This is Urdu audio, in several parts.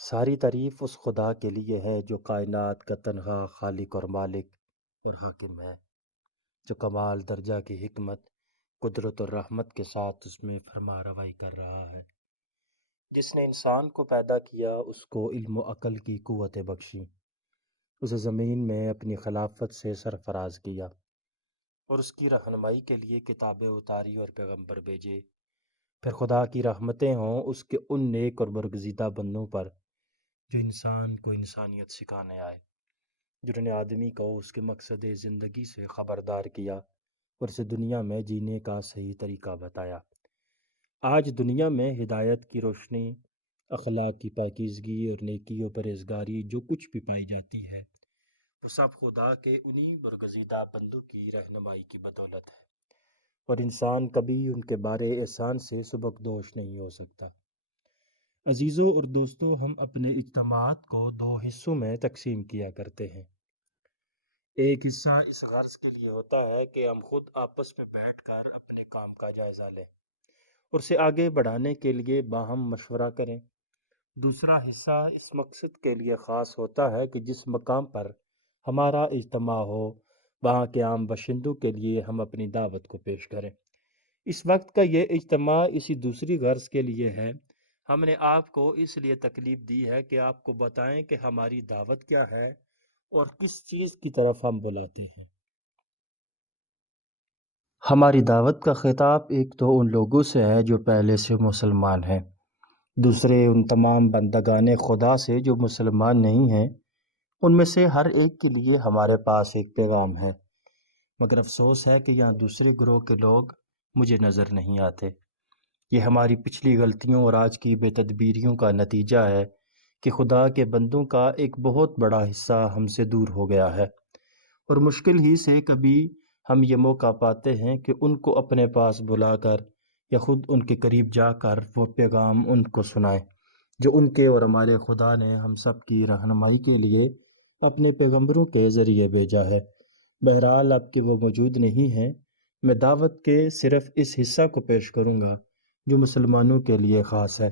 ساری تعریف اس خدا کے لیے ہے جو کائنات کا تنہا خالق اور مالک اور حاکم ہے، جو کمال درجہ کی حکمت، قدرت اور رحمت کے ساتھ اس میں فرما روائی کر رہا ہے۔ جس نے انسان کو پیدا کیا اس کو علم و عقل کی قوت بخشی، اسے زمین میں اپنی خلافت سے سرفراز کیا اور اس کی رہنمائی کے لیے کتابیں اتاری اور پیغمبر بھیجے۔ پھر خدا کی رحمتیں ہوں اس کے ان نیک اور برگزیدہ بندوں پر جو انسان کو انسانیت سکھانے آئے، جنہوں نے آدمی کو اس کے مقصد زندگی سے خبردار کیا اور اسے دنیا میں جینے کا صحیح طریقہ بتایا۔ آج دنیا میں ہدایت کی روشنی، اخلاق کی پاکیزگی اور نیکی و پرہیزگاری جو کچھ بھی پائی جاتی ہے، وہ سب خدا کے انہی برگزیدہ بندوں کی رہنمائی کی بدولت ہے، اور انسان کبھی ان کے بارے احسان سے سبکدوش نہیں ہو سکتا۔ عزیزوں اور دوستوں، ہم اپنے اجتماعات کو دو حصوں میں تقسیم کیا کرتے ہیں۔ ایک حصہ اس غرض کے لیے ہوتا ہے کہ ہم خود آپس میں بیٹھ کر اپنے کام کا جائزہ لیں اور اسے آگے بڑھانے کے لیے باہم مشورہ کریں۔ دوسرا حصہ اس مقصد کے لیے خاص ہوتا ہے کہ جس مقام پر ہمارا اجتماع ہو، وہاں کے عام باشندوں کے لیے ہم اپنی دعوت کو پیش کریں۔ اس وقت کا یہ اجتماع اسی دوسری غرض کے لیے ہے۔ ہم نے آپ کو اس لیے تکلیف دی ہے کہ آپ کو بتائیں کہ ہماری دعوت کیا ہے اور کس چیز کی طرف ہم بلاتے ہیں۔ ہماری دعوت کا خطاب ایک تو ان لوگوں سے ہے جو پہلے سے مسلمان ہیں، دوسرے ان تمام بندگان خدا سے جو مسلمان نہیں ہیں۔ ان میں سے ہر ایک کے لیے ہمارے پاس ایک پیغام ہے، مگر افسوس ہے کہ یہاں دوسرے گروہ کے لوگ مجھے نظر نہیں آتے۔ یہ ہماری پچھلی غلطیوں اور آج کی بے تدبیریوں کا نتیجہ ہے کہ خدا کے بندوں کا ایک بہت بڑا حصہ ہم سے دور ہو گیا ہے، اور مشکل ہی سے کبھی ہم یہ موقع پاتے ہیں کہ ان کو اپنے پاس بلا کر یا خود ان کے قریب جا کر وہ پیغام ان کو سنائیں جو ان کے اور ہمارے خدا نے ہم سب کی رہنمائی کے لیے اپنے پیغمبروں کے ذریعے بھیجا ہے۔ بہرحال اب کہ وہ موجود نہیں ہیں، میں دعوت کے صرف اس حصہ کو پیش کروں گا جو مسلمانوں کے لیے خاص ہے۔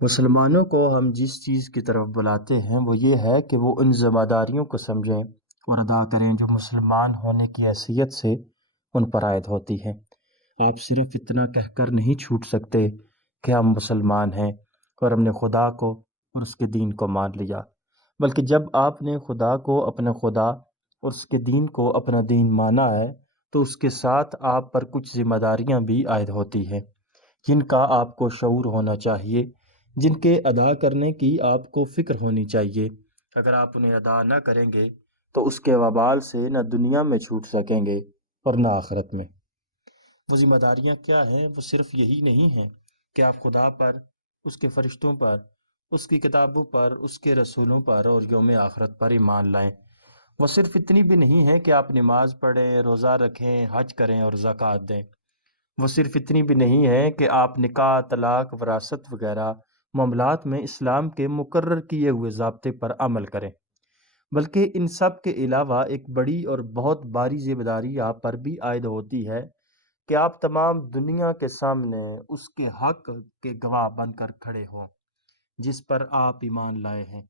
مسلمانوں کو ہم جس چیز کی طرف بلاتے ہیں وہ یہ ہے کہ وہ ان ذمہ داریوں کو سمجھیں اور ادا کریں جو مسلمان ہونے کی حیثیت سے ان پر عائد ہوتی ہیں۔ آپ صرف اتنا کہہ کر نہیں چھوٹ سکتے کہ ہم مسلمان ہیں اور ہم نے خدا کو اور اس کے دین کو مان لیا، بلکہ جب آپ نے خدا کو اپنا خدا اور اس کے دین کو اپنا دین مانا ہے تو اس کے ساتھ آپ پر کچھ ذمہ داریاں بھی عائد ہوتی ہیں جن کا آپ کو شعور ہونا چاہیے، جن کے ادا کرنے کی آپ کو فکر ہونی چاہیے۔ اگر آپ انہیں ادا نہ کریں گے تو اس کے وبال سے نہ دنیا میں چھوٹ سکیں گے اور نہ آخرت میں۔ وہ ذمہ داریاں کیا ہیں؟ وہ صرف یہی نہیں ہیں کہ آپ خدا پر، اس کے فرشتوں پر، اس کی کتابوں پر، اس کے رسولوں پر اور یوم آخرت پر ایمان لائیں۔ وہ صرف اتنی بھی نہیں ہے کہ آپ نماز پڑھیں، روزہ رکھیں، حج کریں اور زکوٰۃ دیں۔ وہ صرف اتنی بھی نہیں ہے کہ آپ نکاح، طلاق، وراثت وغیرہ معاملات میں اسلام کے مقرر کیے ہوئے ضابطے پر عمل کریں، بلکہ ان سب کے علاوہ ایک بڑی اور بہت بھاری ذمہ داری آپ پر بھی عائد ہوتی ہے کہ آپ تمام دنیا کے سامنے اس کے حق کے گواہ بن کر کھڑے ہوں جس پر آپ ایمان لائے ہیں۔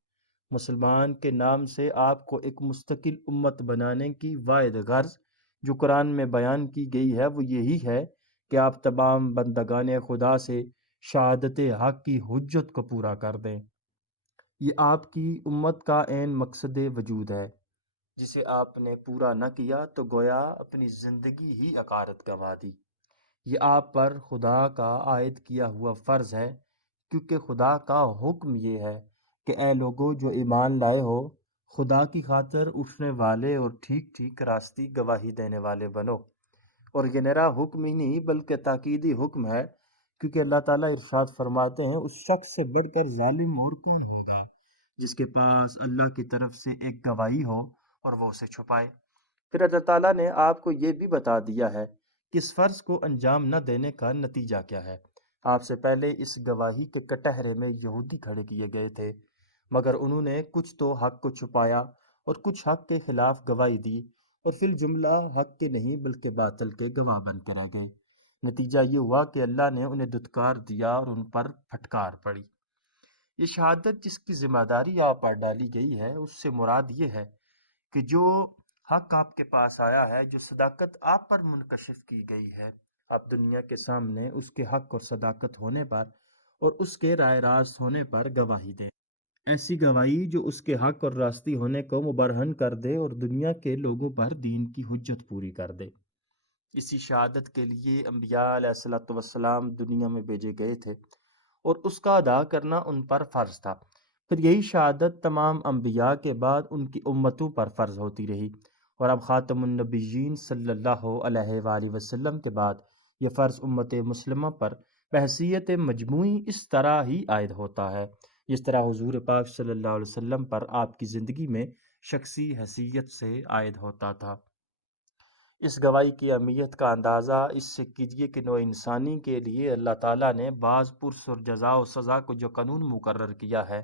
مسلمان کے نام سے آپ کو ایک مستقل امت بنانے کی واحد غرض جو قرآن میں بیان کی گئی ہے وہ یہی ہے کہ آپ تمام بندگان خدا سے شہادت حق کی حجت کو پورا کر دیں۔ یہ آپ کی امت کا عین مقصد وجود ہے، جسے آپ نے پورا نہ کیا تو گویا اپنی زندگی ہی عقارت گنوا دی۔ یہ آپ پر خدا کا عائد کیا ہوا فرض ہے، کیونکہ خدا کا حکم یہ ہے کہ اے لوگو جو ایمان لائے ہو، خدا کی خاطر اٹھنے والے اور ٹھیک ٹھیک راستی گواہی دینے والے بنو۔ اور یہ نرا حکم ہی نہیں بلکہ تاکیدی حکم ہے، کیونکہ اللہ تعالیٰ ارشاد فرماتے ہیں اس شخص سے بڑھ کر ظالم اور کون ہوگا جس کے پاس اللہ کی طرف سے ایک گواہی ہو اور وہ اسے چھپائے۔ پھر اللہ تعالیٰ نے آپ کو یہ بھی بتا دیا ہے کہ اس فرض کو انجام نہ دینے کا نتیجہ کیا ہے۔ آپ سے پہلے اس گواہی کے کٹہرے میں یہودی کھڑے کیے گئے تھے، مگر انہوں نے کچھ تو حق کو چھپایا اور کچھ حق کے خلاف گواہی دی، اور فی الجملہ حق کے نہیں بلکہ باطل کے گواہ بن کے رہ گئے۔ نتیجہ یہ ہوا کہ اللہ نے انہیں دھتکار دیا اور ان پر پھٹکار پڑی۔ یہ شہادت جس کی ذمہ داری آپ پر ڈالی گئی ہے، اس سے مراد یہ ہے کہ جو حق آپ کے پاس آیا ہے، جو صداقت آپ پر منکشف کی گئی ہے، آپ دنیا کے سامنے اس کے حق اور صداقت ہونے پر اور اس کے رائے راست ہونے پر گواہی دیں۔ ایسی گواہی جو اس کے حق اور راستی ہونے کو مبرہن کر دے اور دنیا کے لوگوں پر دین کی حجت پوری کر دے۔ اسی شہادت کے لیے انبیاء علیہ الصلوۃ والسلام دنیا میں بھیجے گئے تھے اور اس کا ادا کرنا ان پر فرض تھا۔ پھر یہی شہادت تمام انبیاء کے بعد ان کی امتوں پر فرض ہوتی رہی، اور اب خاتم النبیین صلی اللہ علیہ وآلہ وسلم کے بعد یہ فرض امت مسلمہ پر بحیثیت مجموعی اس طرح ہی عائد ہوتا ہے جس طرح حضور پاک صلی اللہ علیہ وسلم پر آپ کی زندگی میں شخصی حیثیت سے عائد ہوتا تھا۔ اس گواہی کی اہمیت کا اندازہ اس سے کیجیے کہ نوع انسانی کے لیے اللہ تعالیٰ نے بعض پرس اور جزا و سزا کو جو قانون مقرر کیا ہے،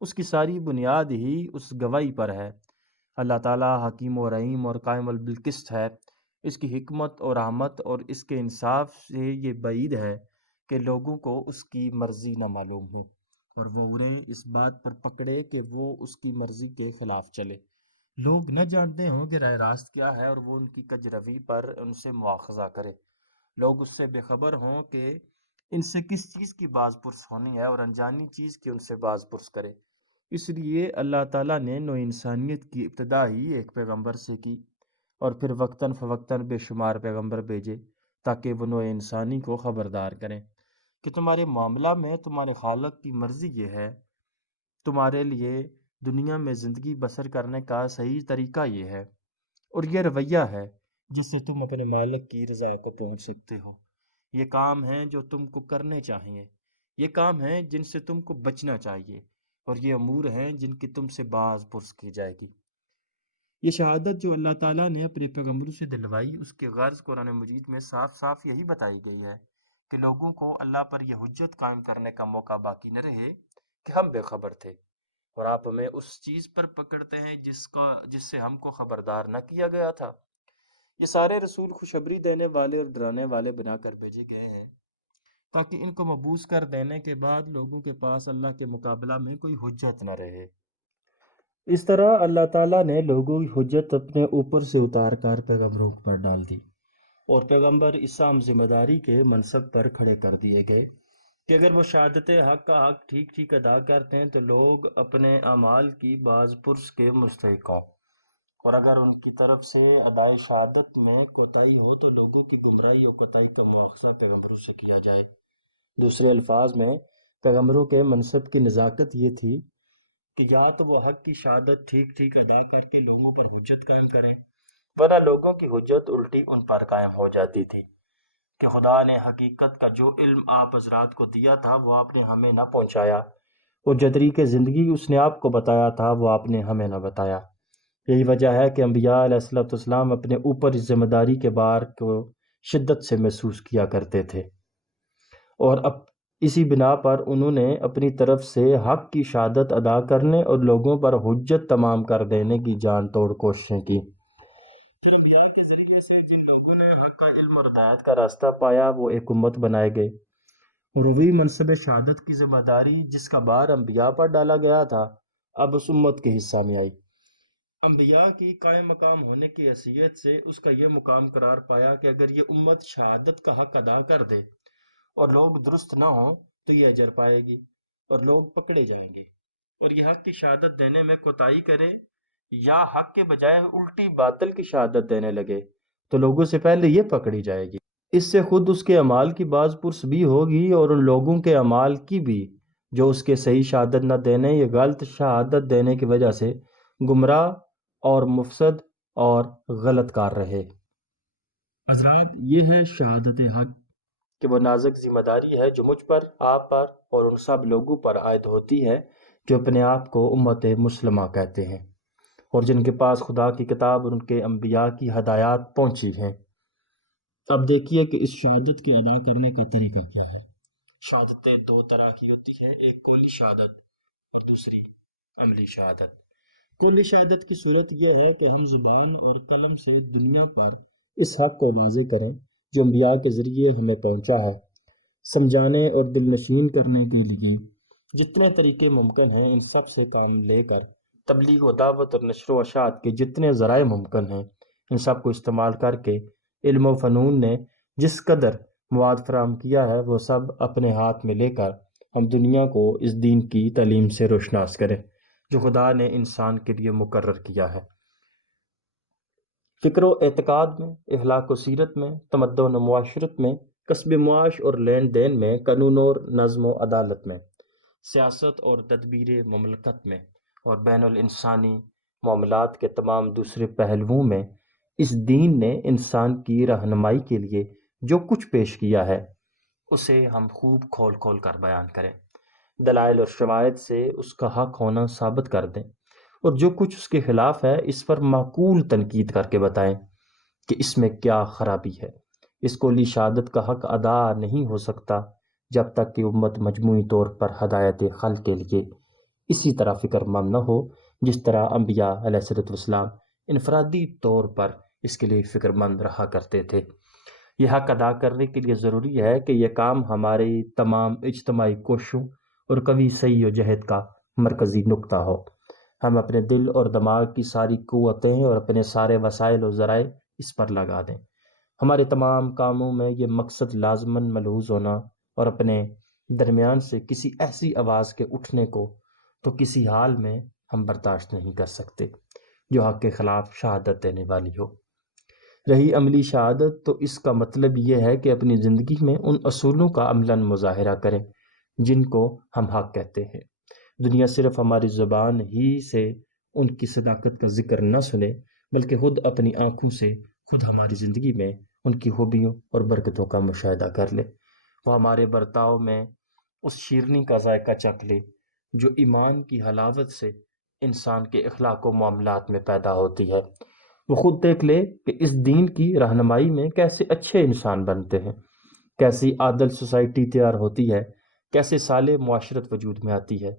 اس کی ساری بنیاد ہی اس گواہی پر ہے۔ اللہ تعالیٰ حکیم و رحیم اور قائم بالقسط ہے۔ اس کی حکمت اور رحمت اور اس کے انصاف سے یہ بعید ہے کہ لوگوں کو اس کی مرضی نہ معلوم ہو اور وہ انہیں اس بات پر پکڑے کہ وہ اس کی مرضی کے خلاف چلے۔ لوگ نہ جانتے ہوں کہ راہ راست کیا ہے اور وہ ان کی کج روی پر ان سے مواخذہ کرے۔ لوگ اس سے بے خبر ہوں کہ ان سے کس چیز کی باز پرس ہونی ہے اور انجانی چیز کی ان سے باز پرس کرے۔ اس لیے اللہ تعالیٰ نے نوع انسانیت کی ابتدا ہی ایک پیغمبر سے کی اور پھر وقتاً فوقتاً بے شمار پیغمبر بھیجے تاکہ وہ نوع انسانی کو خبردار کریں کہ تمہارے معاملہ میں تمہارے خالق کی مرضی یہ ہے، تمہارے لیے دنیا میں زندگی بسر کرنے کا صحیح طریقہ یہ ہے، اور یہ رویہ ہے جس سے تم اپنے مالک کی رضا کو پہنچ سکتے ہو۔ یہ کام ہیں جو تم کو کرنے چاہیے، یہ کام ہیں جن سے تم کو بچنا چاہیے، اور یہ امور ہیں جن کی تم سے باز پرس کی جائے گی۔ یہ شہادت جو اللہ تعالیٰ نے اپنے پیغمبروں سے دلوائی، اس کی غرض قرآن مجید میں صاف صاف یہی بتائی گئی ہے کہ لوگوں کو اللہ پر یہ حجت قائم کرنے کا موقع باقی نہ رہے کہ ہم بے خبر تھے، اور آپ ہمیں اس چیز پر پکڑتے ہیں جس سے ہم کو خبردار نہ کیا گیا تھا۔ یہ سارے رسول خوشخبری دینے والے اور ڈرانے والے بنا کر بھیجے گئے ہیں تاکہ ان کو مبوس کر دینے کے بعد لوگوں کے پاس اللہ کے مقابلہ میں کوئی حجت نہ رہے۔ اس طرح اللہ تعالیٰ نے لوگوں کی حجت اپنے اوپر سے اتار کر پیغمبروں پر ڈال دی، اور پیغمبر اس عام ذمہ داری کے منصب پر کھڑے کر دیے گئے کہ اگر وہ شہادت حق کا حق ٹھیک ٹھیک ادا کرتے ہیں تو لوگ اپنے اعمال کی باز پرس کے مستحق ہوں، اور اگر ان کی طرف سے ادائے شہادت میں کوتاہی ہو تو لوگوں کی گمراہی اور کوتاہی کا مواخذہ پیغمبروں سے کیا جائے۔ دوسرے الفاظ میں پیغمبروں کے منصب کی نزاکت یہ تھی کہ یا تو وہ حق کی شہادت ٹھیک ٹھیک ادا کر کے لوگوں پر حجت قائم کریں، ورنہ لوگوں کی حجت الٹی ان پر قائم ہو جاتی تھی کہ خدا نے حقیقت کا جو علم آپ حضرات کو دیا تھا وہ آپ نے ہمیں نہ پہنچایا، اور جو طریقے زندگی اس نے آپ کو بتایا تھا وہ آپ نے ہمیں نہ بتایا۔ یہی وجہ ہے کہ انبیاء علیہ الصلوۃ والسلام اپنے اوپر اس ذمہ داری کے بار کو شدت سے محسوس کیا کرتے تھے، اور اب اسی بنا پر انہوں نے اپنی طرف سے حق کی شہادت ادا کرنے اور لوگوں پر حجت تمام کر دینے کی جان توڑ کوششیں کی۔ تو انبیاء کے ذریعے سے جن لوگوں نے حق کا علم اور ہدایت کا راستہ پایا وہ ایک امت بنائے گئے، اور وہی منصب شہادت کی ذمہ داری جس کا بار انبیاء پر ڈالا گیا تھا اب اس امت کے حصہ میں آئی۔ انبیاء کی قائم مقام ہونے کی حیثیت سے اس کا یہ مقام قرار پایا کہ اگر یہ امت شہادت کا حق ادا کر دے اور لوگ درست نہ ہوں تو یہ اجر پائے گی اور لوگ پکڑے جائیں گے، اور یہ حق کی شہادت دینے میں کوتاہی کرے یا حق کے بجائے الٹی باطل کی شہادت دینے لگے تو لوگوں سے پہلے یہ پکڑی جائے گی۔ اس سے خود اس کے اعمال کی باز پرس بھی ہوگی اور ان لوگوں کے اعمال کی بھی جو اس کے صحیح شہادت نہ دینے یا غلط شہادت دینے کی وجہ سے گمراہ اور مفسد اور غلط کار رہے۔ حضرات، یہ ہے شہادت حق کہ وہ نازک ذمہ داری ہے جو مجھ پر، آپ پر اور ان سب لوگوں پر عائد ہوتی ہے جو اپنے آپ کو امت مسلمہ کہتے ہیں اور جن کے پاس خدا کی کتاب اور ان کے انبیاء کی ہدایات پہنچی ہیں۔ اب دیکھیے کہ اس شہادت کے ادا کرنے کا طریقہ کیا ہے۔ شہادتیں دو طرح کی ہوتی ہیں، ایک قولی شہادت اور دوسری عملی شہادت۔ قولی شہادت کی صورت یہ ہے کہ ہم زبان اور قلم سے دنیا پر اس حق کو واضح کریں جو انبیاء کے ذریعے ہمیں پہنچا ہے، سمجھانے اور دل نشین کرنے کے لیے جتنے طریقے ممکن ہیں ان سب سے کام لے کر تبلیغ و دعوت اور نشر و اشاعت کے جتنے ذرائع ممکن ہیں ان سب کو استعمال کر کے علم و فنون نے جس قدر مواد فراہم کیا ہے وہ سب اپنے ہاتھ میں لے کر ہم دنیا کو اس دین کی تعلیم سے روشناس کریں جو خدا نے انسان کے لیے مقرر کیا ہے۔ فکر و اعتقاد میں، اخلاق و سیرت میں، تمدن و معاشرت میں، کسب معاش اور لین دین میں، قانون اور نظم و عدالت میں، سیاست اور تدبیر مملکت میں، اور بین الانسانی معاملات کے تمام دوسرے پہلوؤں میں اس دین نے انسان کی رہنمائی کے لیے جو کچھ پیش کیا ہے اسے ہم خوب کھول کھول کر بیان کریں، دلائل اور شواہد سے اس کا حق ہونا ثابت کر دیں، اور جو کچھ اس کے خلاف ہے اس پر معقول تنقید کر کے بتائیں کہ اس میں کیا خرابی ہے۔ اس قولی شہادت کا حق ادا نہیں ہو سکتا جب تک کہ امت مجموعی طور پر ہدایت خلق کے لیے اسی طرح فکر مند نہ ہو جس طرح انبیاء علیہ السلام انفرادی طور پر اس کے لیے فکر مند رہا کرتے تھے۔ یہ حق ادا کرنے کے لیے ضروری ہے کہ یہ کام ہماری تمام اجتماعی کوششوں اور قوی سعی و جہد کا مرکزی نقطہ ہو۔ ہم اپنے دل اور دماغ کی ساری قوتیں اور اپنے سارے وسائل و ذرائع اس پر لگا دیں۔ ہمارے تمام کاموں میں یہ مقصد لازماً ملحوظ ہونا اور اپنے درمیان سے کسی ایسی آواز کے اٹھنے کو تو کسی حال میں ہم برداشت نہیں کر سکتے جو حق کے خلاف شہادت دینے والی ہو۔ رہی عملی شہادت تو اس کا مطلب یہ ہے کہ اپنی زندگی میں ان اصولوں کا عملاً مظاہرہ کریں جن کو ہم حق کہتے ہیں۔ دنیا صرف ہماری زبان ہی سے ان کی صداقت کا ذکر نہ سنے بلکہ خود اپنی آنکھوں سے خود ہماری زندگی میں ان کی خوبیوں اور برکتوں کا مشاہدہ کر لے۔ وہ ہمارے برتاؤ میں اس شیرنی کا ذائقہ چکھ لے جو ایمان کی حلاوت سے انسان کے اخلاق و معاملات میں پیدا ہوتی ہے۔ وہ خود دیکھ لے کہ اس دین کی رہنمائی میں کیسے اچھے انسان بنتے ہیں، کیسی عادل سوسائٹی تیار ہوتی ہے، کیسے صالح معاشرت وجود میں آتی ہے،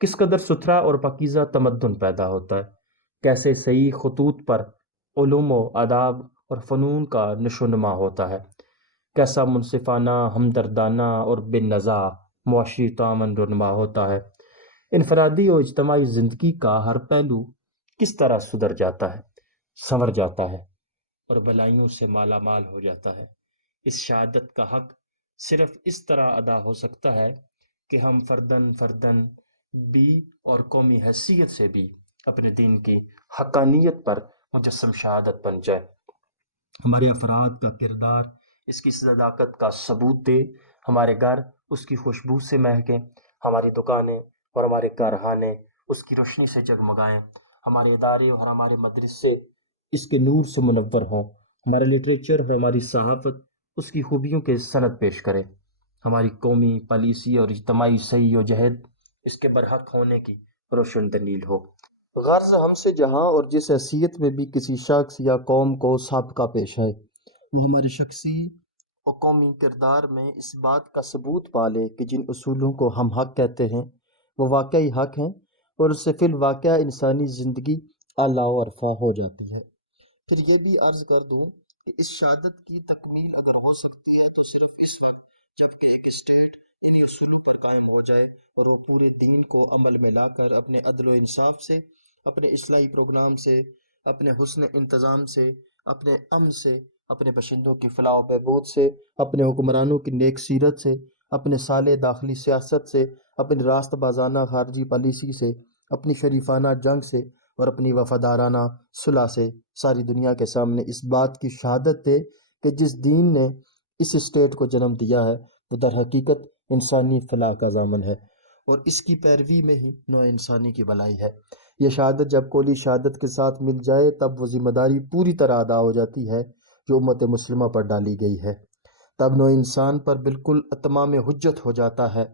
کس قدر ستھرا اور پاکیزہ تمدن پیدا ہوتا ہے، کیسے صحیح خطوط پر علوم و آداب اور فنون کا نشو و نما ہوتا ہے، کیسا منصفانہ، ہمدردانہ اور بے نزاع معاشی تعاون رونما ہوتا ہے، انفرادی اور اجتماعی زندگی کا ہر پہلو کس طرح سدھر جاتا ہے، سنور جاتا ہے اور بلائیوں سے مالا مال ہو جاتا ہے۔ اس شہادت کا حق صرف اس طرح ادا ہو سکتا ہے کہ ہم فردن فردن بھی اور قومی حیثیت سے بھی اپنے دین کی حقانیت پر مجسم شہادت بن جائے۔ ہمارے افراد کا کردار اس کی صداقت کا ثبوت دے، ہمارے گھر اس کی خوشبو سے مہکیں، ہماری دکانیں اور ہمارے کارخانے اس کی روشنی سے جگمگائیں، ہمارے ادارے اور ہمارے مدرسے اس کے نور سے منور ہوں، ہمارا لٹریچر اور ہماری صحافت اس کی خوبیوں کے سند پیش کرے، ہماری قومی پالیسی اور اجتماعی سعی و جہد اس کے برحق ہونے کی روشن دلیل ہو۔ غرض ہم سے جہاں اور جس حیثیت میں بھی کسی شخص یا قوم کو سابقہ پیش ہے وہ ہمارے شخصی و قومی کردار میں اس بات کا ثبوت پا لے کہ جن اصولوں کو ہم حق کہتے ہیں وہ واقعی حق ہیں اور اس سے فی الواقعہ انسانی زندگی اعلیٰ و ارفع ہو جاتی ہے۔ پھر یہ بھی عرض کر دوں کہ اس شہادت کی تکمیل اگر ہو سکتی ہے تو صرف اس وقت جب کہ ایک اسٹیٹ انہی اصولوں پر قائم ہو جائے اور وہ پورے دین کو عمل میں لا کر اپنے عدل و انصاف سے، اپنے اصلاحی پروگرام سے، اپنے حسن انتظام سے، اپنے امن سے، اپنے باشندوں کی فلاح و بہبود سے، اپنے حکمرانوں کی نیک سیرت سے، اپنے صالح داخلی سیاست سے، اپنی راست بازانہ خارجی پالیسی سے، اپنی شریفانہ جنگ سے اور اپنی وفادارانہ صلح سے ساری دنیا کے سامنے اس بات کی شہادت دے کہ جس دین نے اس اسٹیٹ کو جنم دیا ہے وہ در حقیقت انسانی فلاح کا ضامن ہے اور اس کی پیروی میں ہی نوع انسانی کی بھلائی ہے۔ یہ شہادت جب قولی شہادت کے ساتھ مل جائے تب وہ ذمہ داری پوری طرح ادا ہو جاتی ہے جو امت مسلمہ پر ڈالی گئی ہے۔ تب نوع انسان پر بالکل اتمام حجت ہو جاتا ہے۔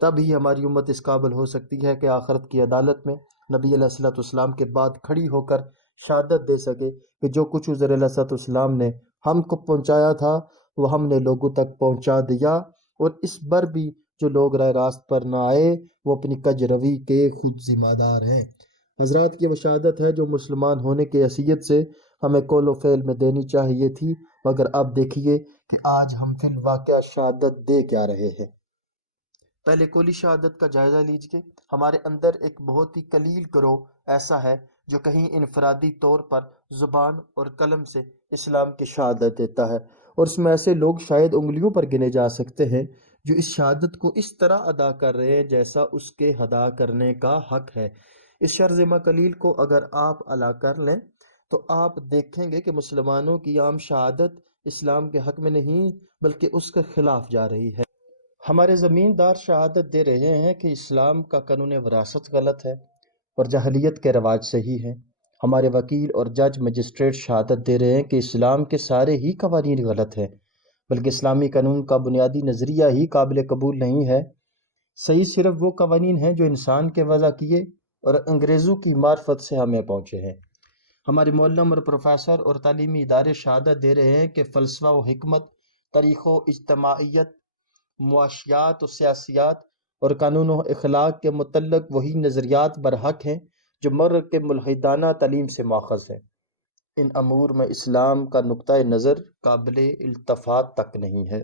تب ہی ہماری امت اس قابل ہو سکتی ہے کہ آخرت کی عدالت میں نبی علیہ السلام کے بعد کھڑی ہو کر شہادت دے سکے کہ جو کچھ حضور علیہ السلام نے ہم کو پہنچایا تھا وہ ہم نے لوگوں تک پہنچا دیا، اور اس بر بھی جو لوگ راہ راست پر نہ آئے وہ اپنی کج روی کے خود ذمہ دار ہیں۔ حضرات کی وہ شہادت ہے جو مسلمان ہونے کی حیثیت سے ہمیں قول و فعل میں دینی چاہیے تھی، مگر اب دیکھیے کہ آج ہم فی الواقعہ شہادت دے کیا رہے ہیں۔ پہلے قولی شہادت کا جائزہ لیجیے۔ ہمارے اندر ایک بہت ہی قلیل گروہ ایسا ہے جو کہیں انفرادی طور پر زبان اور قلم سے اسلام کی شہادت دیتا ہے، اور اس میں ایسے لوگ شاید انگلیوں پر گنے جا سکتے ہیں جو اس شہادت کو اس طرح ادا کر رہے ہیں جیسا اس کے ادا کرنے کا حق ہے۔ اس شرذمہ قلیل کو اگر آپ الا کر لیں تو آپ دیکھیں گے کہ مسلمانوں کی عام شہادت اسلام کے حق میں نہیں بلکہ اس کے خلاف جا رہی ہے۔ ہمارے زمیندار شہادت دے رہے ہیں کہ اسلام کا قانون وراثت غلط ہے اور جاہلیت کے رواج صحیح ہیں۔ ہمارے وکیل اور جج مجسٹریٹ شہادت دے رہے ہیں کہ اسلام کے سارے ہی قوانین غلط ہیں، بلکہ اسلامی قانون کا بنیادی نظریہ ہی قابل قبول نہیں ہے۔ صحیح صرف وہ قوانین ہیں جو انسان کے وضع کیے اور انگریزوں کی معرفت سے ہمیں پہنچے ہیں۔ ہمارے معلم اور پروفیسر اور تعلیمی ادارے شہادت دے رہے ہیں کہ فلسفہ و حکمت، تاریخ و اجتماعیت، معاشیات و سیاسیات اور قانون و اخلاق کے متعلق وہی نظریات برحق ہیں جو مغرب کے ملحدانہ تعلیم سے ماخذ ہیں۔ ان امور میں اسلام کا نقطۂ نظر قابل التفات تک نہیں ہے۔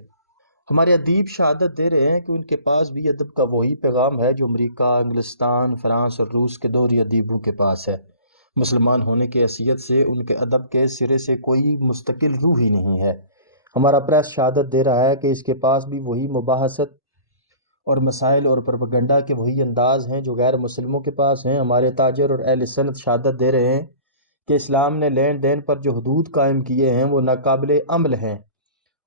ہمارے ادیب شہادت دے رہے ہیں کہ ان کے پاس بھی ادب کا وہی پیغام ہے جو امریکہ، انگلستان، فرانس اور روس کے دوری ادیبوں کے پاس ہے۔ مسلمان ہونے کی حیثیت سے ان کے ادب کے سرے سے کوئی مستقل روح ہی نہیں ہے۔ ہمارا پریس شہادت دے رہا ہے کہ اس کے پاس بھی وہی مباحثت اور مسائل اور پروپیگنڈا کے وہی انداز ہیں جو غیر مسلموں کے پاس ہیں۔ ہمارے تاجر اور اہل سنت شہادت دے رہے ہیں کہ اسلام نے لین دین پر جو حدود قائم کیے ہیں وہ ناقابل عمل ہیں،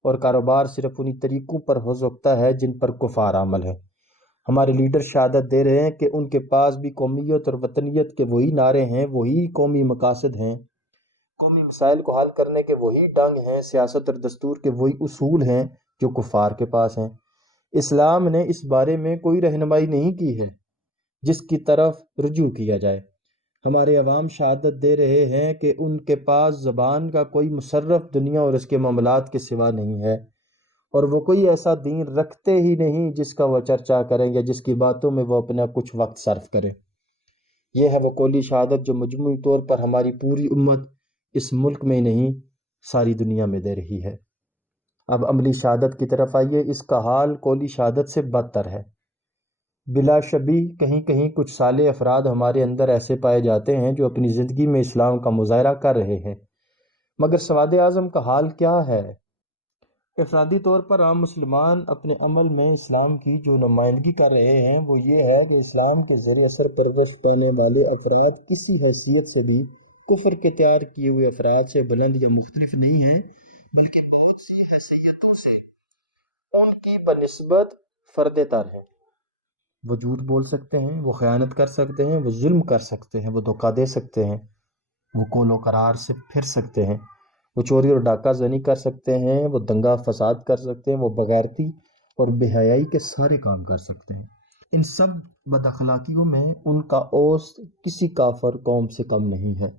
اور کاروبار صرف انہی طریقوں پر ہو سکتا ہے جن پر کفار عمل ہے۔ ہمارے لیڈر شہادت دے رہے ہیں کہ ان کے پاس بھی قومیت اور وطنیت کے وہی نعرے ہیں، وہی قومی مقاصد ہیں، قومی مسائل کو حل کرنے کے وہی ڈنگ ہیں، سیاست اور دستور کے وہی اصول ہیں جو کفار کے پاس ہیں۔ اسلام نے اس بارے میں کوئی رہنمائی نہیں کی ہے جس کی طرف رجوع کیا جائے۔ ہمارے عوام شہادت دے رہے ہیں کہ ان کے پاس زبان کا کوئی مصرف دنیا اور اس کے معاملات کے سوا نہیں ہے، اور وہ کوئی ایسا دین رکھتے ہی نہیں جس کا وہ چرچا کریں یا جس کی باتوں میں وہ اپنا کچھ وقت صرف کریں۔ یہ ہے وہ قولی شہادت جو مجموعی طور پر ہماری پوری امت اس ملک میں نہیں ساری دنیا میں دے رہی ہے۔ اب عملی شہادت کی طرف آئیے۔ اس کا حال قولی شہادت سے بدتر ہے۔ بلا شبی کہیں کہیں کچھ صالح افراد ہمارے اندر ایسے پائے جاتے ہیں جو اپنی زندگی میں اسلام کا مظاہرہ کر رہے ہیں، مگر سواد اعظم کا حال کیا ہے؟ افرادی طور پر عام مسلمان اپنے عمل میں اسلام کی جو نمائندگی کر رہے ہیں وہ یہ ہے کہ اسلام کے زیر اثر پرورش پانے والے افراد کسی حیثیت سے بھی کفر کے تیار کیے ہوئے افراد سے بلند یا مختلف نہیں ہیں، بلکہ بہت سی حیثیتوں سے ان کی بنسبت فرد تر ہیں۔ وہ جھوٹ بول سکتے ہیں، وہ خیانت کر سکتے ہیں، وہ ظلم کر سکتے ہیں، وہ دھوکہ دے سکتے ہیں، وہ قول و قرار سے پھر سکتے ہیں، وہ چوری اور ڈاکہ زنی کر سکتے ہیں، وہ دنگا فساد کر سکتے ہیں، وہ بغیرتی اور بے حیائی کے سارے کام کر سکتے ہیں۔ ان سب بد اخلاقیوں میں ان کا اوسط کسی کافر قوم سے کم نہیں ہے۔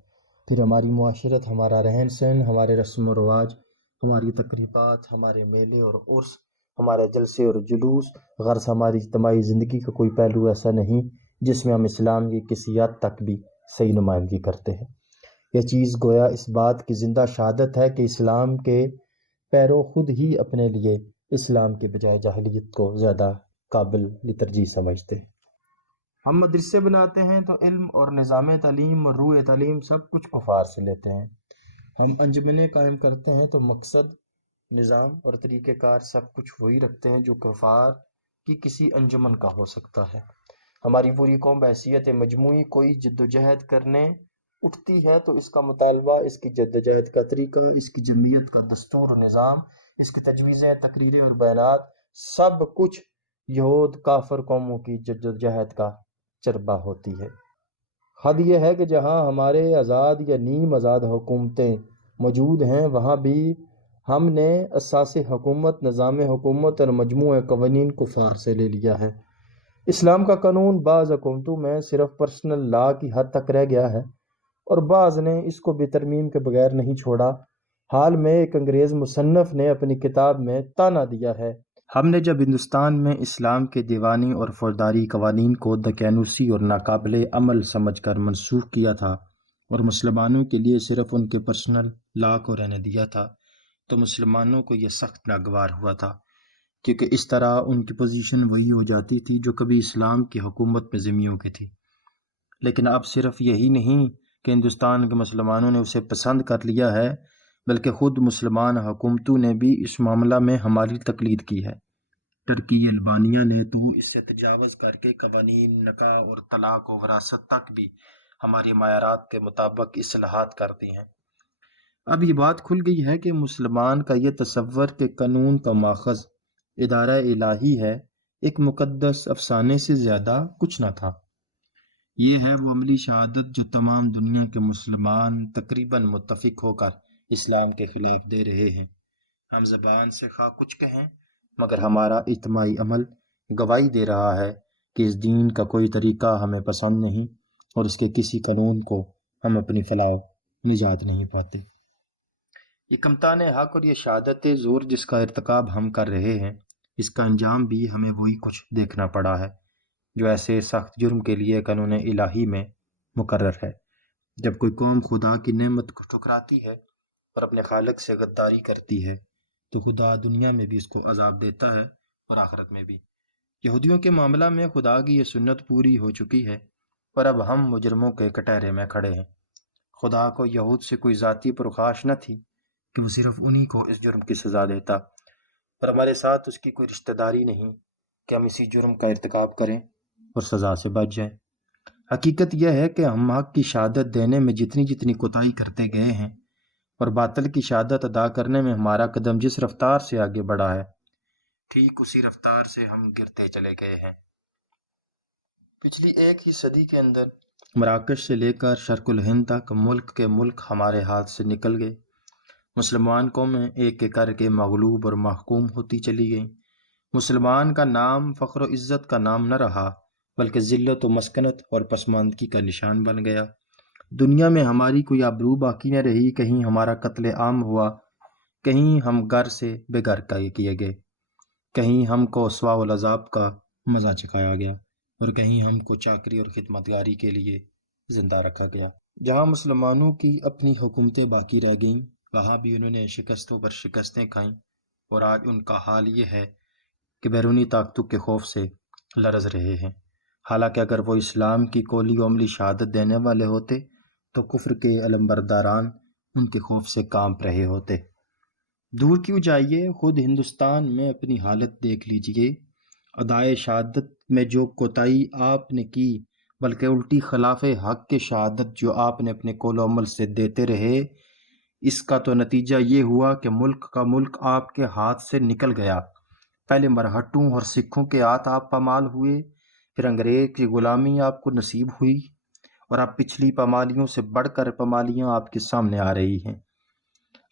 پھر ہماری معاشرت، ہمارا رہن سہن، ہمارے رسم و رواج، ہماری تقریبات، ہمارے میلے اور عرس، ہمارے جلسے اور جلوس، غرض ہماری اجتماعی زندگی کا کوئی پہلو ایسا نہیں جس میں ہم اسلام کی کسی حد تک بھی صحیح نمائندگی کرتے ہیں۔ یہ چیز گویا اس بات کی زندہ شہادت ہے کہ اسلام کے پیرو خود ہی اپنے لیے اسلام کے بجائے جاہلیت کو زیادہ قابل ترجیح سمجھتے ہیں۔ ہم مدرسے بناتے ہیں تو علم اور نظام تعلیم اور روح تعلیم سب کچھ کفار سے لیتے ہیں۔ ہم انجمنیں قائم کرتے ہیں تو مقصد، نظام اور طریقہ کار سب کچھ وہی رکھتے ہیں جو کفار کی کسی انجمن کا ہو سکتا ہے۔ ہماری پوری قوم بحیثیت مجموعی کوئی جدوجہد کرنے اٹھتی ہے تو اس کا مطالبہ، اس کی جدوجہد کا طریقہ، اس کی جمعیت کا دستور و نظام، اس کی تجویزیں، تقریریں اور بیانات سب کچھ یہود کافر قوموں کی جدوجہد کا چربہ ہوتی ہے۔ حد یہ ہے کہ جہاں ہمارے آزاد یا نیم آزاد حکومتیں موجود ہیں وہاں بھی ہم نے اساس حکومت، نظام حکومت اور مجموعہ قوانین کفار سے لے لیا ہے۔ اسلام کا قانون بعض حکومتوں میں صرف پرسنل لا کی حد تک رہ گیا ہے اور بعض نے اس کو بھی ترمیم کے بغیر نہیں چھوڑا۔ حال میں ایک انگریز مصنف نے اپنی کتاب میں تانا دیا ہے، ہم نے جب ہندوستان میں اسلام کے دیوانی اور فوجداری قوانین کو دقیانوسی اور ناقابل عمل سمجھ کر منسوخ کیا تھا اور مسلمانوں کے لیے صرف ان کے پرسنل لا کو رہنے دیا تھا تو مسلمانوں کو یہ سخت ناگوار ہوا تھا کیونکہ اس طرح ان کی پوزیشن وہی ہو جاتی تھی جو کبھی اسلام کی حکومت میں ذمیوں کی تھی۔ لیکن اب صرف یہی نہیں کہ ہندوستان کے مسلمانوں نے اسے پسند کر لیا ہے، بلکہ خود مسلمان حکومتوں نے بھی اس معاملہ میں ہماری تقلید کی ہے۔ ترکی البانیہ نے تو اس سے تجاوز کر کے قوانین نکاح اور طلاق و وراثت تک بھی ہماری معیارات کے مطابق اصلاحات کرتی ہیں۔ اب یہ بات کھل گئی ہے کہ مسلمان کا یہ تصور کہ قانون کا ماخذ ادارہ الہی ہے ایک مقدس افسانے سے زیادہ کچھ نہ تھا۔ یہ ہے وہ عملی شہادت جو تمام دنیا کے مسلمان تقریباً متفق ہو کر اسلام کے خلاف دے رہے ہیں۔ ہم زبان سے خواہ کچھ کہیں مگر ہمارا اجتماعی عمل گواہی دے رہا ہے کہ اس دین کا کوئی طریقہ ہمیں پسند نہیں اور اس کے کسی قانون کو ہم اپنی فلاح و نجات نہیں پاتے۔ یہ کمتان حق اور یہ شہادت زور جس کا ارتکاب ہم کر رہے ہیں، اس کا انجام بھی ہمیں وہی کچھ دیکھنا پڑا ہے جو ایسے سخت جرم کے لیے قانون الہی میں مقرر ہے۔ جب کوئی قوم خدا کی نعمت کو ٹھکراتی ہے اور اپنے خالق سے غداری کرتی ہے تو خدا دنیا میں بھی اس کو عذاب دیتا ہے اور آخرت میں بھی۔ یہودیوں کے معاملہ میں خدا کی یہ سنت پوری ہو چکی ہے اور اب ہم مجرموں کے کٹہرے میں کھڑے ہیں۔ خدا کو یہود سے کوئی ذاتی پرخاش نہ تھی کہ وہ صرف انہی کو اس جرم کی سزا دیتا، اور ہمارے ساتھ اس کی کوئی رشتہ داری نہیں کہ ہم اسی جرم کا ارتکاب کریں اور سزا سے بچ جائیں۔ حقیقت یہ ہے کہ ہم حق کی شہادت دینے میں جتنی کوتاہی کرتے گئے ہیں اور باطل کی شہادت ادا کرنے میں ہمارا قدم جس رفتار سے آگے بڑھا ہے، ٹھیک اسی رفتار سے ہم گرتے چلے گئے ہیں۔ پچھلی ایک ہی صدی کے اندر مراکش سے لے کر شرق الہند تک ملک کے ملک ہمارے ہاتھ سے نکل گئے۔ مسلمان قومیں ایک ایک کر کے مغلوب اور محکوم ہوتی چلی گئیں۔ مسلمان کا نام فخر و عزت کا نام نہ رہا بلکہ ذلت و مسکنت اور پسماندگی کا نشان بن گیا۔ دنیا میں ہماری کوئی آبرو باقی نہ رہی، کہیں ہمارا قتل عام ہوا، کہیں ہم گھر سے بے گھر کیے گئے، کہیں ہم کو سوا العذاب کا مزہ چکھایا گیا اور کہیں ہم کو چاکری اور خدمتگاری کے لیے زندہ رکھا گیا۔ جہاں مسلمانوں کی اپنی حکومتیں باقی رہ گئیں وہاں بھی انہوں نے شکستوں پر شکستیں کھائیں، اور آج ان کا حال یہ ہے کہ بیرونی طاقتوں کے خوف سے لرز رہے ہیں۔ حالانکہ اگر وہ اسلام کی کھلی و عملی شہادت دینے والے ہوتے تو کفر کے علمبرداران ان کے خوف سے کانپ رہے ہوتے۔ دور کیوں جائیے، خود ہندوستان میں اپنی حالت دیکھ لیجئے۔ ادائے شہادت میں جو کوتاہی آپ نے کی بلکہ الٹی خلاف حق کی شہادت جو آپ نے اپنے قول و عمل سے دیتے رہے، اس کا تو نتیجہ یہ ہوا کہ ملک کا ملک آپ کے ہاتھ سے نکل گیا۔ پہلے مرہٹوں اور سکھوں کے ہاتھ آپ پامال ہوئے، پھر انگریز کی غلامی آپ کو نصیب ہوئی، اور اب پچھلی پامالیوں سے بڑھ کر پامالیاں آپ کے سامنے آ رہی ہیں۔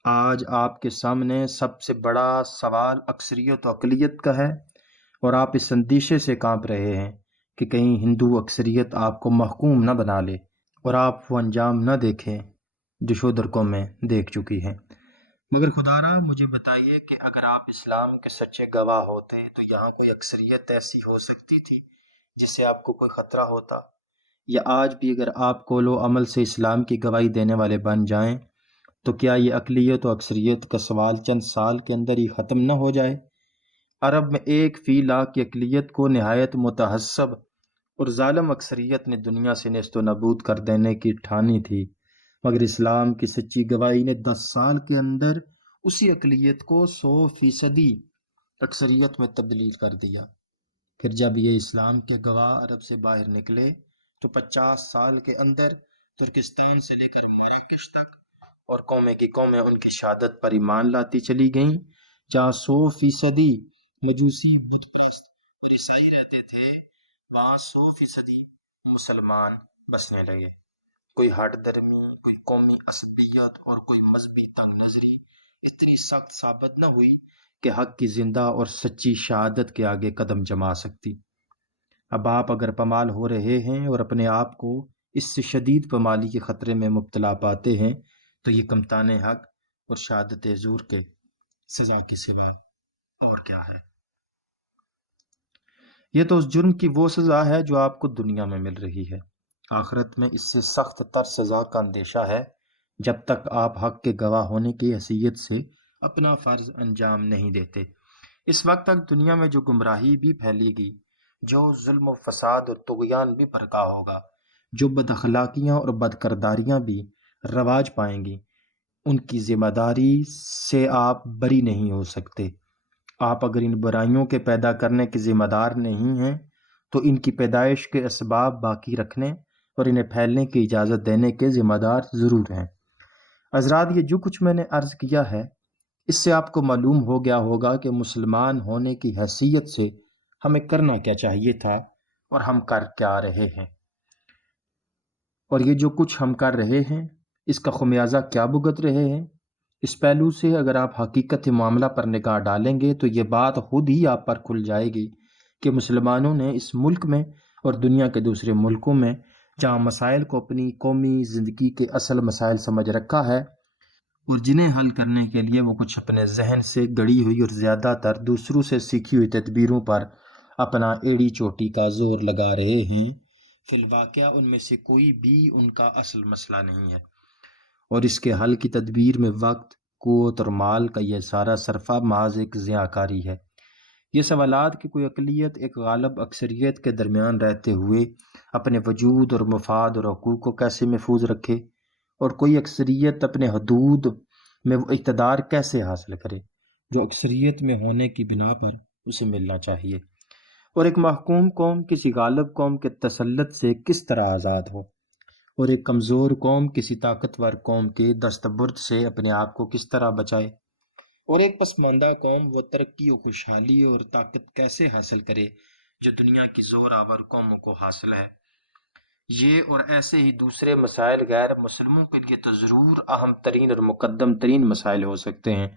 آج آپ کے سامنے سب سے بڑا سوال اکثریت و اقلیت کا ہے، اور آپ اس اندیشے سے کانپ رہے ہیں کہ کہیں ہندو اکثریت آپ کو محکوم نہ بنا لے اور آپ وہ انجام نہ دیکھیں جو شودر قومیں دیکھ چکی ہیں۔ مگر خدا را مجھے بتائیے کہ اگر آپ اسلام کے سچے گواہ ہوتے تو یہاں کوئی اکثریت ایسی ہو سکتی تھی جس سے آپ کو کوئی خطرہ ہوتا؟ یا آج بھی اگر آپ قول و عمل سے اسلام کی گواہی دینے والے بن جائیں تو کیا یہ اقلیت و اکثریت کا سوال چند سال کے اندر ہی ختم نہ ہو جائے؟ عرب میں 1/100000 کی اقلیت کو نہایت متعصب اور ظالم اکثریت نے دنیا سے نیست و نابود کر دینے کی ٹھانی تھی، مگر اسلام کی سچی گواہی نے 10 سال کے اندر اسی اقلیت کو 100% اکثریت میں تبدیل کر دیا۔ پھر جب یہ اسلام کے گواہ عرب سے باہر نکلے تو 50 سال کے اندر ترکستان سے لے کر مراکش تک اور قومیں کی قومیں ان کی شہادت پر ایمان لاتی چلی گئیں۔ جہاں 100% مجوسی بت پرست اور عیسائی رہتے تھے وہاں 100% مسلمان بسنے لگے۔ کوئی ہٹ درمی، کوئی قومی عصبیت اور کوئی مذہبی تنگ نظری اتنی سخت ثابت نہ ہوئی کہ حق کی زندہ اور سچی شہادت کے آگے قدم جما سکتی۔ اب آپ اگر پامال ہو رہے ہیں اور اپنے آپ کو اس سے شدید پامالی کے خطرے میں مبتلا پاتے ہیں تو یہ کمتان حق اور شہادت زور کے سزا کے سوا اور کیا ہے؟ یہ تو اس جرم کی وہ سزا ہے جو آپ کو دنیا میں مل رہی ہے۔ آخرت میں اس سے سخت تر سزا کا اندیشہ ہے جب تک آپ حق کے گواہ ہونے کی حیثیت سے اپنا فرض انجام نہیں دیتے۔ اس وقت تک دنیا میں جو گمراہی بھی پھیلی گی، جو ظلم و فساد اور طغیان بھی برپا ہوگا، جو بد اخلاقیاں اور بد کرداریاں بھی رواج پائیں گی، ان کی ذمہ داری سے آپ بری نہیں ہو سکتے۔ آپ اگر ان برائیوں کے پیدا کرنے کے ذمہ دار نہیں ہیں تو ان کی پیدائش کے اسباب باقی رکھنے اور انہیں پھیلنے کی اجازت دینے کے ذمہ دار ضرور ہیں۔ حضرات، یہ جو کچھ میں نے عرض کیا ہے، اس سے آپ کو معلوم ہو گیا ہوگا کہ مسلمان ہونے کی حیثیت سے ہمیں کرنا کیا چاہیے تھا اور ہم کر کیا رہے ہیں، اور یہ جو کچھ ہم کر رہے ہیں اس کا خمیازہ کیا بھگت رہے ہیں۔ اس پہلو سے اگر آپ حقیقت معاملہ پر نگاہ ڈالیں گے تو یہ بات خود ہی آپ پر کھل جائے گی کہ مسلمانوں نے اس ملک میں اور دنیا کے دوسرے ملکوں میں جہاں مسائل کو اپنی قومی زندگی کے اصل مسائل سمجھ رکھا ہے اور جنہیں حل کرنے کے لیے وہ کچھ اپنے ذہن سے گڑی ہوئی اور زیادہ تر دوسروں سے سیکھی ہوئی تدبیروں پر اپنا ایڑی چوٹی کا زور لگا رہے ہیں، فی الواقعہ ان میں سے کوئی بھی ان کا اصل مسئلہ نہیں ہے، اور اس کے حل کی تدبیر میں وقت، قوت اور مال کا یہ سارا صرفہ محض ایک ضیاع کاری ہے۔ یہ سوالات کہ کوئی اقلیت ایک غالب اکثریت کے درمیان رہتے ہوئے اپنے وجود اور مفاد اور حقوق کو کیسے محفوظ رکھے، اور کوئی اکثریت اپنے حدود میں وہ اقتدار کیسے حاصل کرے جو اکثریت میں ہونے کی بنا پر اسے ملنا چاہیے، اور ایک محکوم قوم کسی غالب قوم کے تسلط سے کس طرح آزاد ہو، اور ایک کمزور قوم کسی طاقتور قوم کے دستبرد سے اپنے آپ کو کس طرح بچائے، اور ایک پسماندہ قوم وہ ترقی و خوشحالی اور طاقت کیسے حاصل کرے جو دنیا کی زور آور قوموں کو حاصل ہے۔ یہ اور ایسے ہی دوسرے مسائل غیر مسلموں کے لیے تو ضرور اہم ترین اور مقدم ترین مسائل ہو سکتے ہیں،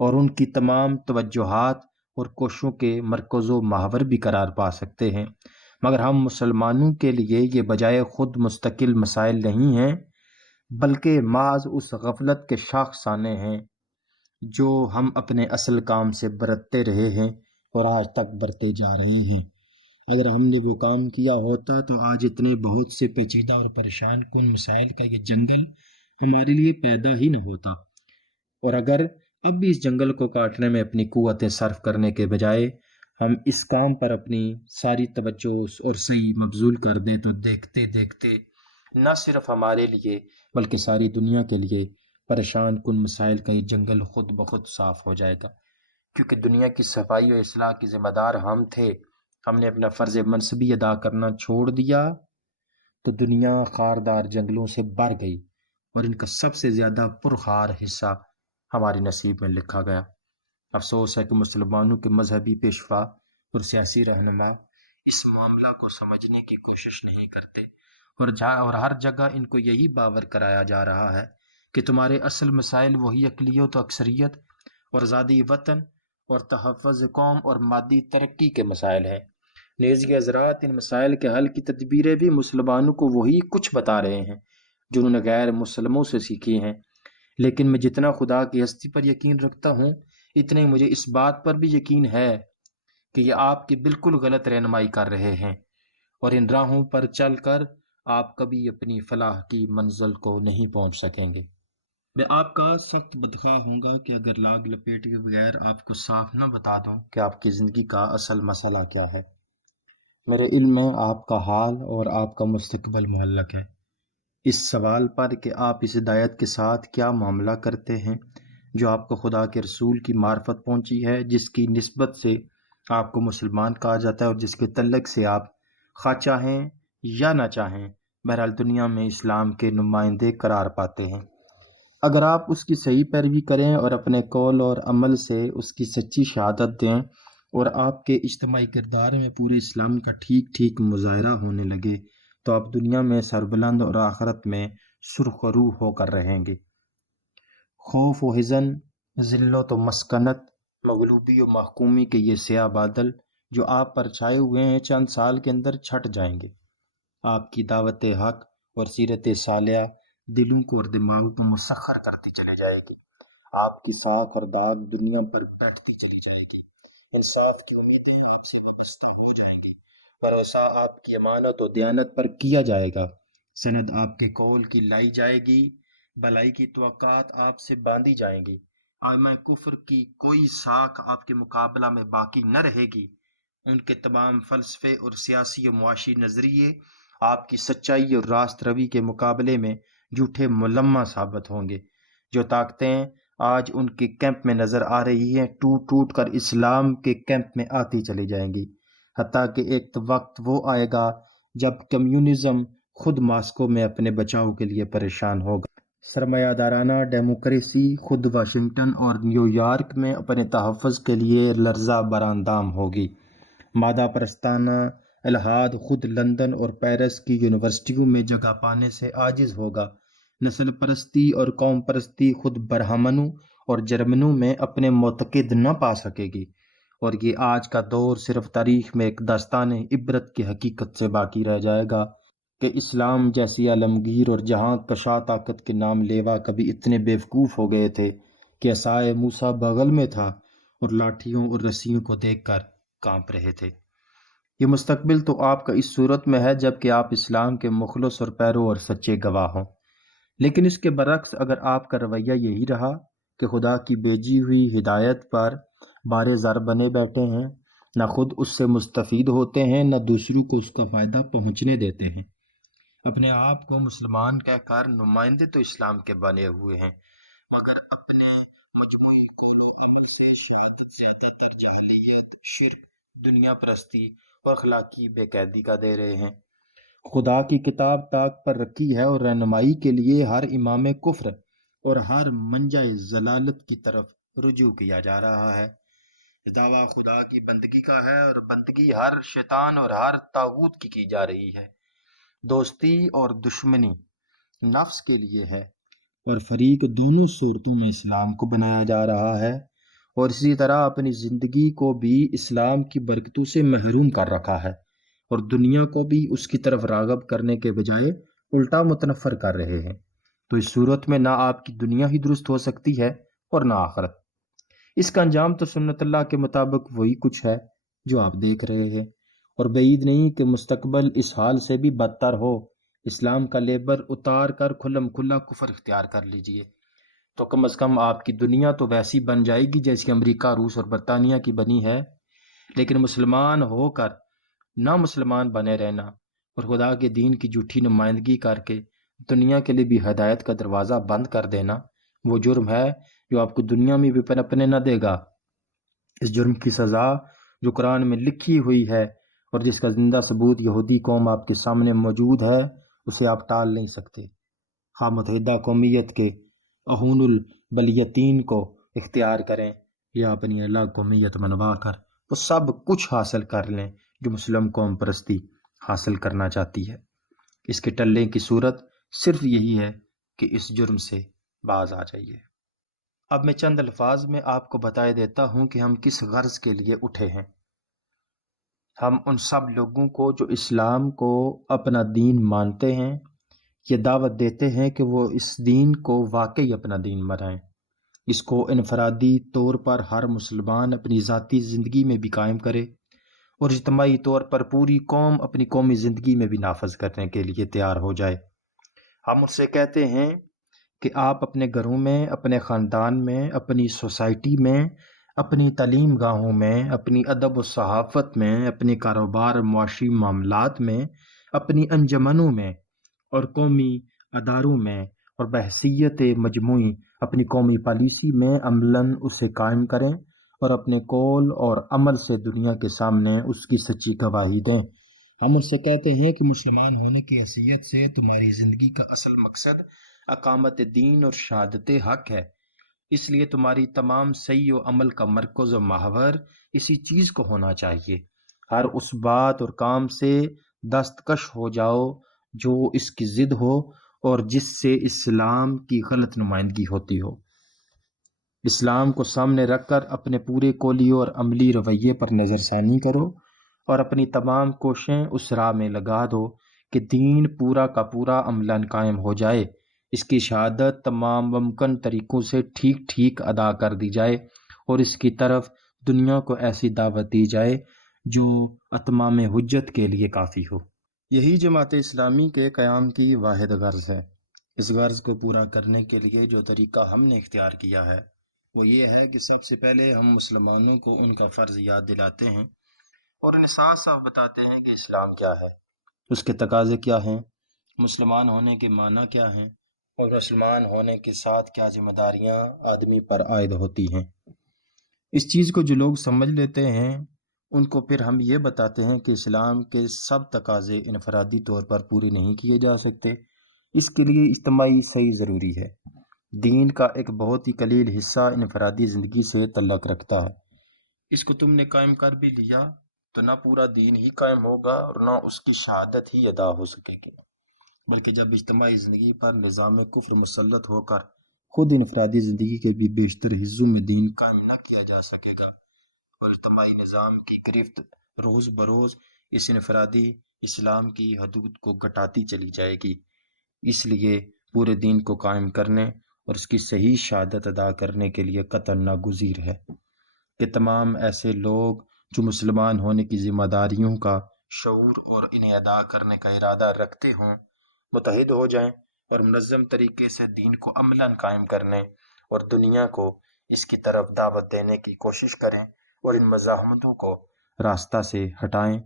اور ان کی تمام توجہات اور کوششوں کے مرکز و محور بھی قرار پا سکتے ہیں، مگر ہم مسلمانوں کے لیے یہ بجائے خود مستقل مسائل نہیں ہیں، بلکہ محض اس غفلت کے شاخسانے ہیں جو ہم اپنے اصل کام سے برتتے رہے ہیں اور آج تک برتے جا رہے ہیں۔ اگر ہم نے وہ کام کیا ہوتا تو آج اتنے بہت سے پیچیدہ اور پریشان کن مسائل کا یہ جنگل ہمارے لیے پیدا ہی نہ ہوتا، اور اگر اب بھی اس جنگل کو کاٹنے میں اپنی قوتیں صرف کرنے کے بجائے ہم اس کام پر اپنی ساری توجہ اور صحیح مبذول کر دیں تو دیکھتے دیکھتے نہ صرف ہمارے لیے بلکہ ساری دنیا کے لیے پریشان کن مسائل کا یہ جنگل خود بخود صاف ہو جائے گا، کیونکہ دنیا کی صفائی و اصلاح کی ذمہ دار ہم تھے۔ ہم نے اپنا فرض منصبی ادا کرنا چھوڑ دیا تو دنیا خاردار جنگلوں سے بھر گئی، اور ان کا سب سے زیادہ پرخار حصہ ہمارے نصیب میں لکھا گیا۔ افسوس ہے کہ مسلمانوں کے مذہبی پیشوا اور سیاسی رہنما اس معاملہ کو سمجھنے کی کوشش نہیں کرتے، اور ہر جگہ ان کو یہی باور کرایا جا رہا ہے کہ تمہارے اصل مسائل وہی اقلیت و اکثریت اور آزادی وطن اور تحفظ قوم اور مادی ترقی کے مسائل ہیں۔ نیز یہ حضرات ان مسائل کے حل کی تدبیریں بھی مسلمانوں کو وہی کچھ بتا رہے ہیں جو انہوں نے غیر مسلموں سے سیکھی ہیں، لیکن میں جتنا خدا کی ہستی پر یقین رکھتا ہوں اتنا ہی مجھے اس بات پر بھی یقین ہے کہ یہ آپ کی بالکل غلط رہنمائی کر رہے ہیں، اور ان راہوں پر چل کر آپ کبھی اپنی فلاح کی منزل کو نہیں پہنچ سکیں گے۔ میں آپ کا سخت بدخواہ ہوں گا کہ اگر لاگ لپیٹ کے بغیر آپ کو صاف نہ بتا دوں کہ آپ کی زندگی کا اصل مسئلہ کیا ہے۔ میرے علم میں آپ کا حال اور آپ کا مستقبل معلق ہے اس سوال پر کہ آپ اس ہدایت کے ساتھ کیا معاملہ کرتے ہیں جو آپ کو خدا کے رسول کی معرفت پہنچی ہے، جس کی نسبت سے آپ کو مسلمان کہا جاتا ہے، اور جس کے تعلق سے آپ خواہ چاہیں یا نہ چاہیں بہرحال دنیا میں اسلام کے نمائندے قرار پاتے ہیں۔ اگر آپ اس کی صحیح پیروی کریں اور اپنے قول اور عمل سے اس کی سچی شہادت دیں اور آپ کے اجتماعی کردار میں پورے اسلام کا ٹھیک ٹھیک مظاہرہ ہونے لگے تو آپ دنیا میں سربلند اور آخرت میں سرخ روح ہو کر رہیں گے۔ خوف و حزن، ذلت و مسکنت، مغلوبی و محکومی کے یہ سیاہ بادل جو آپ پر چھائے ہوئے ہیں چند سال کے اندر چھٹ جائیں گے۔ آپ کی دعوت حق اور سیرت صالحہ دلوں کو اور دماغوں کو مسخر کرتی چلی جائے گی۔ آپ کی ساکھ اور داغ دنیا پر بیٹھتی چلی جائے گی۔ انصاف کی امیدیں آپ سے وابستہ ہو جائیں گی۔ بھروسہ آپ کی امانت و دیانت پر کیا جائے گا۔ سند آپ کے قول کی لائی جائے گی۔ بھلائی کی توقعات آپ سے باندھی جائیں گی۔ آئمہ کفر کی کوئی ساکھ آپ کے مقابلہ میں باقی نہ رہے گی۔ ان کے تمام فلسفے اور سیاسی و معاشی نظریے آپ کی سچائی اور راست روی کے مقابلے میں جھوٹے ملمہ ثابت ہوں گے۔ جو طاقتیں آج ان کے کیمپ میں نظر آ رہی ہیں ٹوٹ ٹوٹ کر اسلام کے کیمپ میں آتی چلی جائیں گی، حتیٰ کہ ایک وقت وہ آئے گا جب کمیونزم خود ماسکو میں اپنے بچاؤ کے لیے پریشان ہوگا۔ سرمایہ دارانہ ڈیموکریسی خود واشنگٹن اور نیو یارک میں اپنے تحفظ کے لیے لرزہ براندام ہوگی۔ مادہ پرستانہ الحاد خود لندن اور پیرس کی یونیورسٹیوں میں جگہ پانے سے عاجز ہوگا۔ نسل پرستی اور قوم پرستی خود برہمنوں اور جرمنوں میں اپنے معتقد نہ پا سکے گی، اور یہ آج کا دور صرف تاریخ میں ایک داستان عبرت کی حقیقت سے باقی رہ جائے گا کہ اسلام جیسی عالمگیر اور جہاں کشا طاقت کے نام لیوا کبھی اتنے بیوقوف ہو گئے تھے کہ عصائے موسیٰ بغل میں تھا اور لاٹھیوں اور رسیوں کو دیکھ کر کانپ رہے تھے۔ یہ مستقبل تو آپ کا اس صورت میں ہے جب کہ آپ اسلام کے مخلص اور پیرو اور سچے گواہ ہوں، لیکن اس کے برعکس اگر آپ کا رویہ یہی رہا کہ خدا کی بھیجی ہوئی ہدایت پر بارے زر بنے بیٹھے ہیں، نہ خود اس سے مستفید ہوتے ہیں نہ دوسروں کو اس کا فائدہ پہنچنے دیتے ہیں، اپنے آپ کو مسلمان کہہ کر نمائندے تو اسلام کے بنے ہوئے ہیں، مگر اپنے مجموعی قول و عمل سے شہادت زیادہ تر جاہلیت، شرک، دنیا پرستی اور اخلاقی بے قیدی کا دے رہے ہیں۔ خدا کی کتاب طاق پر رکھی ہے اور رہنمائی کے لیے ہر امام کفر اور ہر منجا ضلالت کی طرف رجوع کیا جا رہا ہے۔ دعویٰ خدا کی بندگی کا ہے اور بندگی ہر شیطان اور ہر طاغوت کی جا رہی ہے۔ دوستی اور دشمنی نفس کے لیے ہے، اور فریق دونوں صورتوں میں اسلام کو بنایا جا رہا ہے، اور اسی طرح اپنی زندگی کو بھی اسلام کی برکتوں سے محروم کر رکھا ہے، اور دنیا کو بھی اس کی طرف راغب کرنے کے بجائے الٹا متنفر کر رہے ہیں۔ تو اس صورت میں نہ آپ کی دنیا ہی درست ہو سکتی ہے اور نہ آخرت۔ اس کا انجام تو سنت اللہ کے مطابق وہی کچھ ہے جو آپ دیکھ رہے ہیں، اور بعید نہیں کہ مستقبل اس حال سے بھی بدتر ہو۔ اسلام کا لیبر اتار کر کھلم کھلا کفر اختیار کر لیجئے، تو کم از کم آپ کی دنیا تو ویسی بن جائے گی جیسی امریکہ، روس اور برطانیہ کی بنی ہے۔ لیکن مسلمان ہو کر نہ مسلمان بنے رہنا اور خدا کے دین کی جھوٹی نمائندگی کر کے دنیا کے لیے بھی ہدایت کا دروازہ بند کر دینا، وہ جرم ہے جو آپ کو دنیا میں بھی پنپنے نہ دے گا۔ اس جرم کی سزا جو قرآن میں لکھی ہوئی ہے اور جس کا زندہ ثبوت یہودی قوم آپ کے سامنے موجود ہے، اسے آپ ٹال نہیں سکتے۔ خواہ متحدہ قومیت کے اہون البلیتین کو اختیار کریں یا اپنی الگ قومیت منوا کر وہ سب کچھ حاصل کر لیں جو مسلم قوم پرستی حاصل کرنا چاہتی ہے۔ اس کے ٹلنے کی صورت صرف یہی ہے کہ اس جرم سے باز آ جائیے۔ اب میں چند الفاظ میں آپ کو بتائے دیتا ہوں کہ ہم کس غرض کے لیے اٹھے ہیں۔ ہم ان سب لوگوں کو جو اسلام کو اپنا دین مانتے ہیں یہ دعوت دیتے ہیں کہ وہ اس دین کو واقعی اپنا دین بنائیں، اس کو انفرادی طور پر ہر مسلمان اپنی ذاتی زندگی میں بھی قائم کرے اور اجتماعی طور پر پوری قوم اپنی قومی زندگی میں بھی نافذ کرنے کے لیے تیار ہو جائے۔ ہم ان سے کہتے ہیں کہ آپ اپنے گھروں میں، اپنے خاندان میں، اپنی سوسائٹی میں، اپنی تعلیم گاہوں میں، اپنی ادب و صحافت میں، اپنی کاروبار اور معاشی معاملات میں، اپنی انجمنوں میں اور قومی اداروں میں اور بحیثیت مجموعی اپنی قومی پالیسی میں عملاً اسے قائم کریں اور اپنے قول اور عمل سے دنیا کے سامنے اس کی سچی گواہی دیں۔ ہم ان سے کہتے ہیں کہ مسلمان ہونے کی حیثیت سے تمہاری زندگی کا اصل مقصد اقامت دین اور شہادت حق ہے، اس لیے تمہاری تمام سعی و عمل کا مرکز و محور اسی چیز کو ہونا چاہیے۔ ہر اس بات اور کام سے دستکش ہو جاؤ جو اس کی ضد ہو اور جس سے اسلام کی غلط نمائندگی ہوتی ہو۔ اسلام کو سامنے رکھ کر اپنے پورے قولی اور عملی رویے پر نظر ثانی کرو اور اپنی تمام کوششیں اس راہ میں لگا دو کہ دین پورا کا پورا عملاً قائم ہو جائے، اس کی شہادت تمام ممکن طریقوں سے ٹھیک ٹھیک ادا کر دی جائے اور اس کی طرف دنیا کو ایسی دعوت دی جائے جو اتمام حجت کے لیے کافی ہو۔ یہی جماعت اسلامی کے قیام کی واحد غرض ہے۔ اس غرض کو پورا کرنے کے لیے جو طریقہ ہم نے اختیار کیا ہے وہ یہ ہے کہ سب سے پہلے ہم مسلمانوں کو ان کا فرض یاد دلاتے ہیں اور انہیں صاف صاف بتاتے ہیں کہ اسلام کیا ہے، اس کے تقاضے کیا ہیں، مسلمان ہونے کے معنی کیا ہیں، اور مسلمان ہونے کے ساتھ کیا ذمہ داریاں آدمی پر عائد ہوتی ہیں۔ اس چیز کو جو لوگ سمجھ لیتے ہیں ان کو پھر ہم یہ بتاتے ہیں کہ اسلام کے سب تقاضے انفرادی طور پر پورے نہیں کیے جا سکتے، اس کے لیے اجتماعی صحیح ضروری ہے۔ دین کا ایک بہت ہی قلیل حصہ انفرادی زندگی سے تعلق رکھتا ہے، اس کو تم نے قائم کر بھی لیا تو نہ پورا دین ہی قائم ہوگا اور نہ اس کی شہادت ہی ادا ہو سکے گی، بلکہ جب اجتماعی زندگی پر نظام کفر مسلط ہو کر خود انفرادی زندگی کے بھی بیشتر حصوں میں دین قائم نہ کیا جا سکے گا اور اجتماعی نظام کی گرفت روز بروز اس انفرادی اسلام کی حدود کو گھٹاتی چلی جائے گی۔ اس لیے پورے دین کو قائم کرنے اور اس کی صحیح شہادت ادا کرنے کے لیے قطعاً ناگزیر ہے کہ تمام ایسے لوگ جو مسلمان ہونے کی ذمہ داریوں کا شعور اور انہیں ادا کرنے کا ارادہ رکھتے ہوں متحد ہو جائیں اور منظم طریقے سے دین کو عملاً قائم کرنے اور دنیا کو اس کی طرف دعوت دینے کی کوشش کریں اور ان مزاحمتوں کو راستہ سے ہٹائیں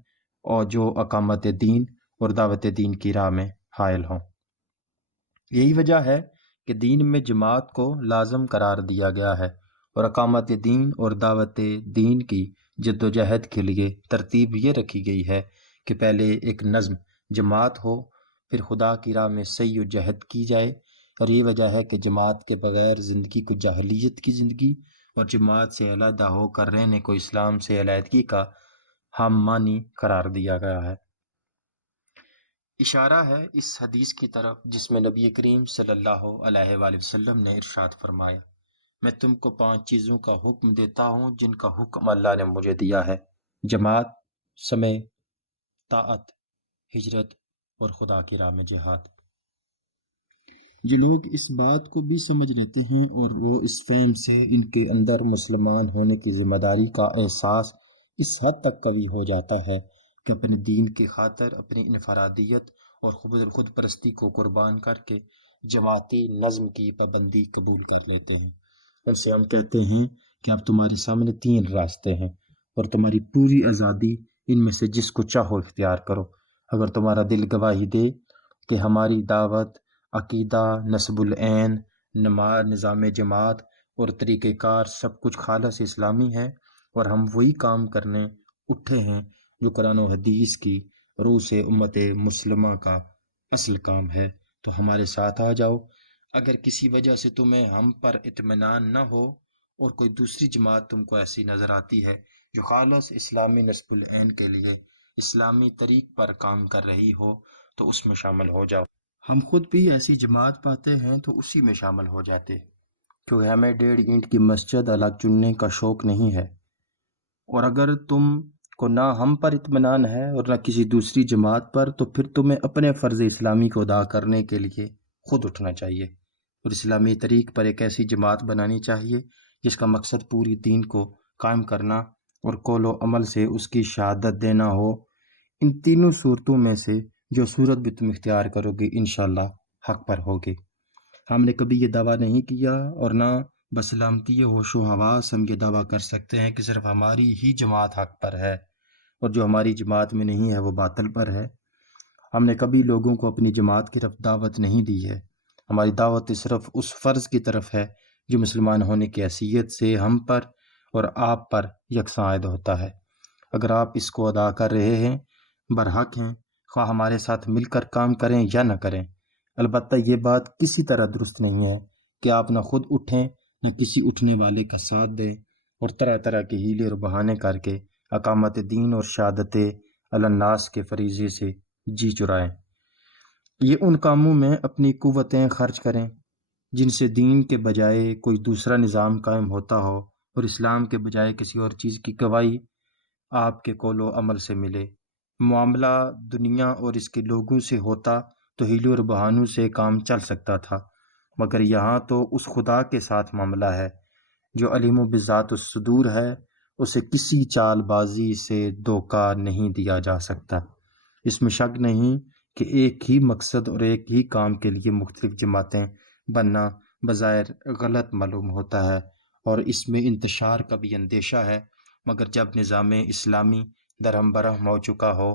اور جو اقامت دین اور دعوت دین کی راہ میں حائل ہوں۔ یہی وجہ ہے کہ دین میں جماعت کو لازم قرار دیا گیا ہے اور اقامت دین اور دعوت دین کی جد و جہد کے لیے ترتیب یہ رکھی گئی ہے کہ پہلے ایک نظم جماعت ہو، پھر خدا کی راہ میں سعی و جہد کی جائے، اور یہ وجہ ہے کہ جماعت کے بغیر زندگی کو جاہلیت کی زندگی اور جماعت سے علیحدہ ہو کر رہنے کو اسلام سے علیحدگی کا ہم معنی قرار دیا گیا ہے۔ اشارہ ہے اس حدیث کی طرف جس میں نبی کریم صلی اللہ علیہ وآلہ وسلم نے ارشاد فرمایا، میں تم کو 5 چیزوں کا حکم دیتا ہوں جن کا حکم اللہ نے مجھے دیا ہے: جماعت، سمع، طاعت، ہجرت اور خدا کی راہ میں جہاد۔ جو لوگ اس بات کو بھی سمجھ لیتے ہیں اور وہ اس فہم سے ان کے اندر مسلمان ہونے کی ذمہ داری کا احساس اس حد تک قوی ہو جاتا ہے کہ اپنے دین کی خاطر اپنی انفرادیت اور خود پرستی کو قربان کر کے جماعتی نظم کی پابندی قبول کر لیتے ہیں۔ ان سے ہم کہتے ہیں کہ اب تمہارے سامنے 3 راستے ہیں اور تمہاری پوری آزادی ان میں سے جس کو چاہو اختیار کرو۔ اگر تمہارا دل گواہی دے کہ ہماری دعوت، عقیدہ، نصب العین، نظام جماعت اور طریقہ کار سب کچھ خالص اسلامی ہے اور ہم وہی کام کرنے اٹھے ہیں جو قرآن و حدیث کی روح سے امت مسلمہ کا اصل کام ہے، تو ہمارے ساتھ آ جاؤ۔ اگر کسی وجہ سے تمہیں ہم پر اطمینان نہ ہو اور کوئی دوسری جماعت تم کو ایسی نظر آتی ہے جو خالص اسلامی نصب العین کے لیے اسلامی طریق پر کام کر رہی ہو تو اس میں شامل ہو جاؤ۔ ہم خود بھی ایسی جماعت پاتے ہیں تو اسی میں شامل ہو جاتے، کیونکہ ہمیں 1.5 اینٹ کی مسجد الگ چننے کا شوق نہیں ہے، اور اگر تم کو نہ ہم پر اطمینان ہے اور نہ کسی دوسری جماعت پر تو پھر تمہیں اپنے فرض اسلامی کو ادا کرنے کے لیے خود اٹھنا چاہیے اور اسلامی طریق پر ایک ایسی جماعت بنانی چاہیے جس کا مقصد پوری دین کو قائم کرنا اور قول و عمل سے اس کی شہادت دینا ہو۔ ان تینوں صورتوں میں سے جو صورت بھی تم اختیار کرو گے انشاءاللہ حق پر ہوگے۔ ہم نے کبھی یہ دعویٰ نہیں کیا اور نہ بسلامتی ہوش و حواس ہم یہ دعویٰ کر سکتے ہیں کہ صرف ہماری ہی جماعت حق پر ہے اور جو ہماری جماعت میں نہیں ہے وہ باطل پر ہے۔ ہم نے کبھی لوگوں کو اپنی جماعت کی طرف دعوت نہیں دی ہے۔ ہماری دعوت صرف اس فرض کی طرف ہے جو مسلمان ہونے کی حیثیت سے ہم پر اور آپ پر یکساں عائد ہوتا ہے۔ اگر آپ اس کو ادا کر رہے ہیں، برحق ہیں، خواہ ہمارے ساتھ مل کر کام کریں یا نہ کریں۔ البتہ یہ بات کسی طرح درست نہیں ہے کہ آپ نہ خود اٹھیں نہ کسی اٹھنے والے کا ساتھ دیں اور طرح طرح کے ہیلے اور بہانے کر کے اقامت دین اور شہادت علی الناس کے فریضے سے جی چرائیں۔ یہ ان کاموں میں اپنی قوتیں خرچ کریں جن سے دین کے بجائے کوئی دوسرا نظام قائم ہوتا ہو اور اسلام کے بجائے کسی اور چیز کی گواہی آپ کے قول و عمل سے ملے۔ معاملہ دنیا اور اس کے لوگوں سے ہوتا تو ہیلوں اور بہانوں سے کام چل سکتا تھا، مگر یہاں تو اس خدا کے ساتھ معاملہ ہے جو علیم و بذات الصدور ہے، اسے کسی چال بازی سے دھوکہ نہیں دیا جا سکتا۔ اس میں شک نہیں کہ ایک ہی مقصد اور ایک ہی کام کے لیے مختلف جماعتیں بننا بظاہر غلط معلوم ہوتا ہے اور اس میں انتشار کا بھی اندیشہ ہے، مگر جب نظام اسلامی درہم برہم ہو چکا ہو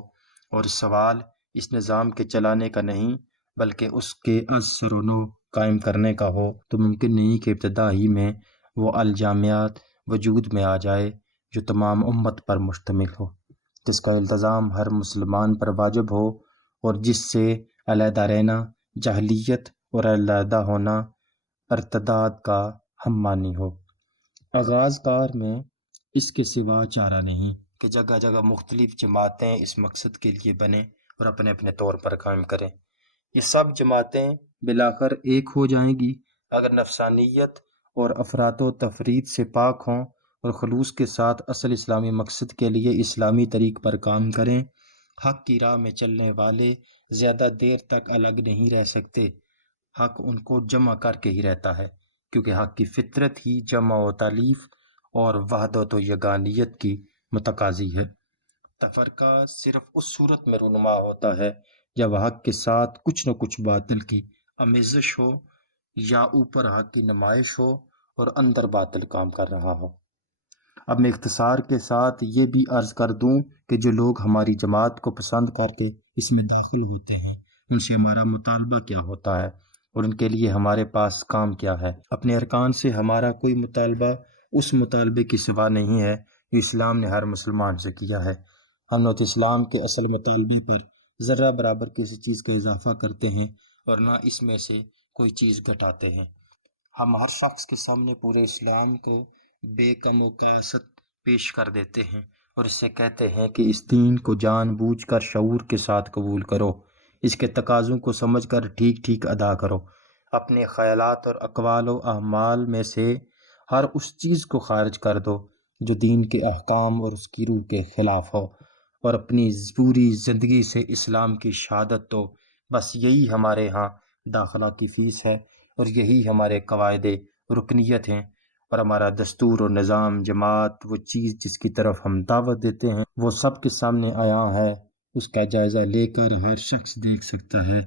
اور سوال اس نظام کے چلانے کا نہیں بلکہ اس کے از سر و نو قائم کرنے کا ہو، تو ممکن نہیں کہ ابتدا ہی میں وہ الجامعات وجود میں آ جائے جو تمام امت پر مشتمل ہو، جس کا التزام ہر مسلمان پر واجب ہو اور جس سے علیحدہ رہنا جاہلیت اور علیحدہ ہونا ارتداد کا ہم مانی ہو۔ آغاز کار میں اس کے سوا چارہ نہیں کہ جگہ جگہ مختلف جماعتیں اس مقصد کے لیے بنیں اور اپنے اپنے طور پر قائم کریں۔ یہ سب جماعتیں بالآخر ایک ہو جائیں گی اگر نفسانیت اور افراط و تفرید سے پاک ہوں اور خلوص کے ساتھ اصل اسلامی مقصد کے لیے اسلامی طریق پر کام کریں۔ حق کی راہ میں چلنے والے زیادہ دیر تک الگ نہیں رہ سکتے، حق ان کو جمع کر کے ہی رہتا ہے، کیونکہ حق کی فطرت ہی جمع و تالیف اور وحدت و یگانیت کی متقاضی ہے۔ تفرقہ صرف اس صورت میں رونما ہوتا ہے جب حق کے ساتھ کچھ نہ کچھ باطل کی آمیزش ہو، یا اوپر حق کی نمائش ہو اور اندر باطل کام کر رہا ہو۔ اب میں اختصار کے ساتھ یہ بھی عرض کر دوں کہ جو لوگ ہماری جماعت کو پسند کر کے اس میں داخل ہوتے ہیں، ان سے ہمارا مطالبہ کیا ہوتا ہے اور ان کے لیے ہمارے پاس کام کیا ہے۔ اپنے ارکان سے ہمارا کوئی مطالبہ اس مطالبے کی سوا نہیں ہے جو اسلام نے ہر مسلمان سے کیا ہے۔ ہم نہ تو اسلام کے اصل مطالبے پر ذرہ برابر کسی چیز کا اضافہ کرتے ہیں اور نہ اس میں سے کوئی چیز گھٹاتے ہیں۔ ہم ہر شخص کے سامنے پورے اسلام کو بے کم و کاست پیش کر دیتے ہیں اور اس سے کہتے ہیں کہ اس دین کو جان بوجھ کر شعور کے ساتھ قبول کرو، اس کے تقاضوں کو سمجھ کر ٹھیک ٹھیک ادا کرو، اپنے خیالات اور اقوال و اعمال میں سے ہر اس چیز کو خارج کر دو جو دین کے احکام اور اس کی روح کے خلاف ہو، اور اپنی پوری زندگی سے اسلام کی شہادت دو۔ بس یہی ہمارے ہاں داخلہ کی فیس ہے اور یہی ہمارے قواعد رکنیت ہیں، اور ہمارا دستور و نظام جماعت وہ چیز جس کی طرف ہم دعوت دیتے ہیں وہ سب کے سامنے آیا ہے۔ اس کا جائزہ لے کر ہر شخص دیکھ سکتا ہے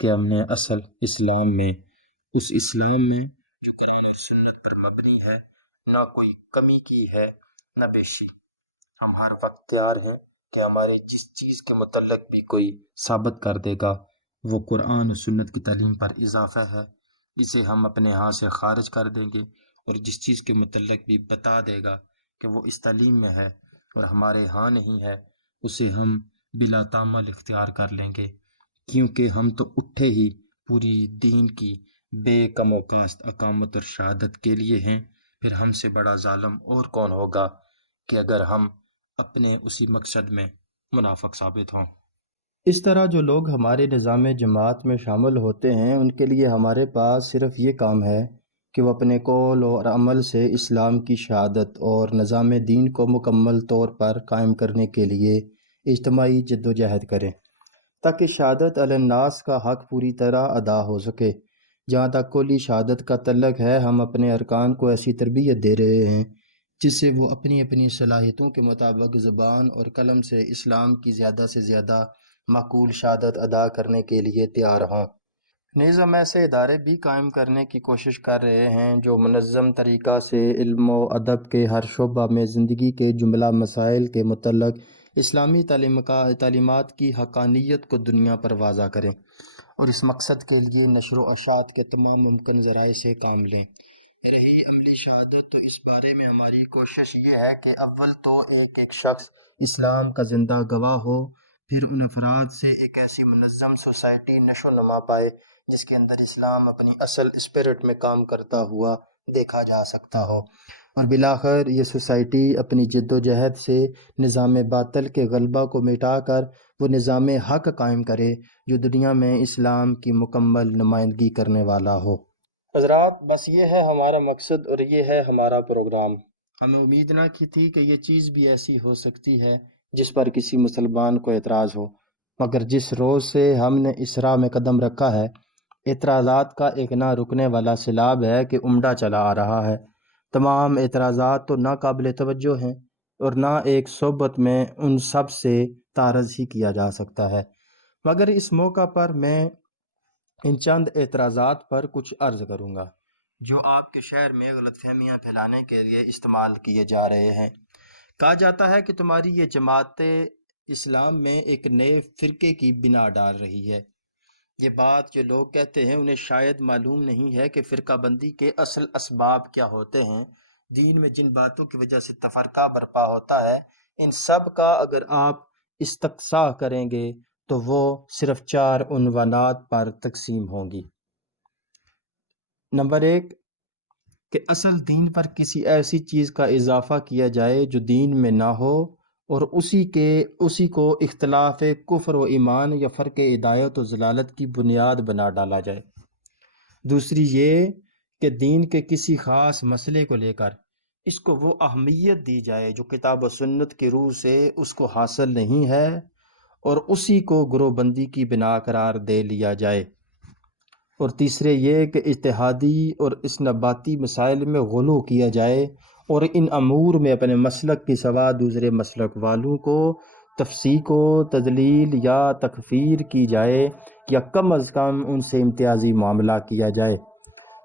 کہ ہم نے اصل اسلام میں، اس اسلام میں جو قرآن اور سنت پر مبنی ہے، نہ کوئی کمی کی ہے نہ بیشی۔ ہم ہر وقت تیار ہیں کہ ہمارے جس چیز کے متعلق بھی کوئی ثابت کر دے گا وہ قرآن و سنت کی تعلیم پر اضافہ ہے، اسے ہم اپنے ہاں سے خارج کر دیں گے، اور جس چیز کے متعلق بھی بتا دے گا کہ وہ اس تعلیم میں ہے اور ہمارے ہاں نہیں ہے، اسے ہم بلا تعمل اختیار کر لیں گے، کیونکہ ہم تو اٹھے ہی پوری دین کی بے کم و کاست اقامت اور شہادت کے لیے ہیں۔ پھر ہم سے بڑا ظالم اور کون ہوگا کہ اگر ہم اپنے اسی مقصد میں منافق ثابت ہوں۔ اس طرح جو لوگ ہمارے نظام جماعت میں شامل ہوتے ہیں ان کے لیے ہمارے پاس صرف یہ کام ہے کہ وہ اپنے قول اور عمل سے اسلام کی شہادت اور نظام دین کو مکمل طور پر قائم کرنے کے لیے اجتماعی جد و جہد کریں، تاکہ شہادت علی الناس کا حق پوری طرح ادا ہو سکے۔ جہاں تک کلی شہادت کا تعلق ہے، ہم اپنے ارکان کو ایسی تربیت دے رہے ہیں جس سے وہ اپنی اپنی صلاحیتوں کے مطابق زبان اور قلم سے اسلام کی زیادہ سے زیادہ معقول شہادت ادا کرنے کے لیے تیار ہوں۔ نیز ہم ایسے ادارے بھی قائم کرنے کی کوشش کر رہے ہیں جو منظم طریقہ سے علم و ادب کے ہر شعبہ میں زندگی کے جملہ مسائل کے متعلق اسلامی تعلیمات کی حقانیت کو دنیا پر واضح کریں، اور اس مقصد کے لیے نشر و اشاعت کے تمام ممکن ذرائع سے کام لیں۔ رہی عملی شہادت، تو اس بارے میں ہماری کوشش یہ ہے کہ اول تو ایک ایک شخص اسلام کا زندہ گواہ ہو، پھر ان افراد سے ایک ایسی منظم سوسائٹی نشو و نما پائے جس کے اندر اسلام اپنی اصل اسپرٹ میں کام کرتا ہوا دیکھا جا سکتا ہو، اور بالآخر یہ سوسائٹی اپنی جد و جہد سے نظام باطل کے غلبہ کو مٹا کر وہ نظام حق قائم کرے جو دنیا میں اسلام کی مکمل نمائندگی کرنے والا ہو۔ حضرات، بس یہ ہے ہمارا مقصد اور یہ ہے ہمارا پروگرام۔ ہمیں امید نہ کی تھی کہ یہ چیز بھی ایسی ہو سکتی ہے جس پر کسی مسلمان کو اعتراض ہو، مگر جس روز سے ہم نے اس راہ میں قدم رکھا ہے، اعتراضات کا ایک نہ رکنے والا سیلاب ہے کہ عمڈہ چلا آ رہا ہے۔ تمام اعتراضات تو ناقابل توجہ ہیں اور نہ ایک صحبت میں ان سب سے تعرض ہی کیا جا سکتا ہے، مگر اس موقع پر میں ان چند اعتراضات پر کچھ عرض کروں گا۔ جو آپ کے شہر میں غلط فہمیاں پھیلانے کے لیے استعمال کیے جا رہے ہیں۔ کہا جاتا ہے کہ تمہاری یہ جماعت اسلام میں ایک نئے فرقے کی بنا ڈال رہی ہے۔ یہ بات جو لوگ کہتے ہیں انہیں شاید معلوم نہیں ہے کہ فرقہ بندی کے اصل اسباب کیا ہوتے ہیں۔ دین میں جن باتوں کی وجہ سے تفرقہ برپا ہوتا ہے، ان سب کا اگر آپ استقصاء کریں گے تو وہ صرف 4 عنوانات پر تقسیم ہوں گی۔ نمبر 1 کہ اصل دین پر کسی ایسی چیز کا اضافہ کیا جائے جو دین میں نہ ہو، اور اسی کو اختلاف کفر و ایمان یا فرق ہدایت و ضلالت کی بنیاد بنا ڈالا جائے۔ دوسری یہ کہ دین کے کسی خاص مسئلے کو لے کر اس کو وہ اہمیت دی جائے جو کتاب و سنت کی روح سے اس کو حاصل نہیں ہے، اور اسی کو گروہ بندی کی بنا قرار دے لیا جائے۔ اور تیسرے یہ کہ اجتہادی اور اسنباطی مسائل میں غلو کیا جائے اور ان امور میں اپنے مسلک کی سوا دوسرے مسلک والوں کو تفسیق و تضلیل یا تکفیر کی جائے، یا کم از کم ان سے امتیازی معاملہ کیا جائے۔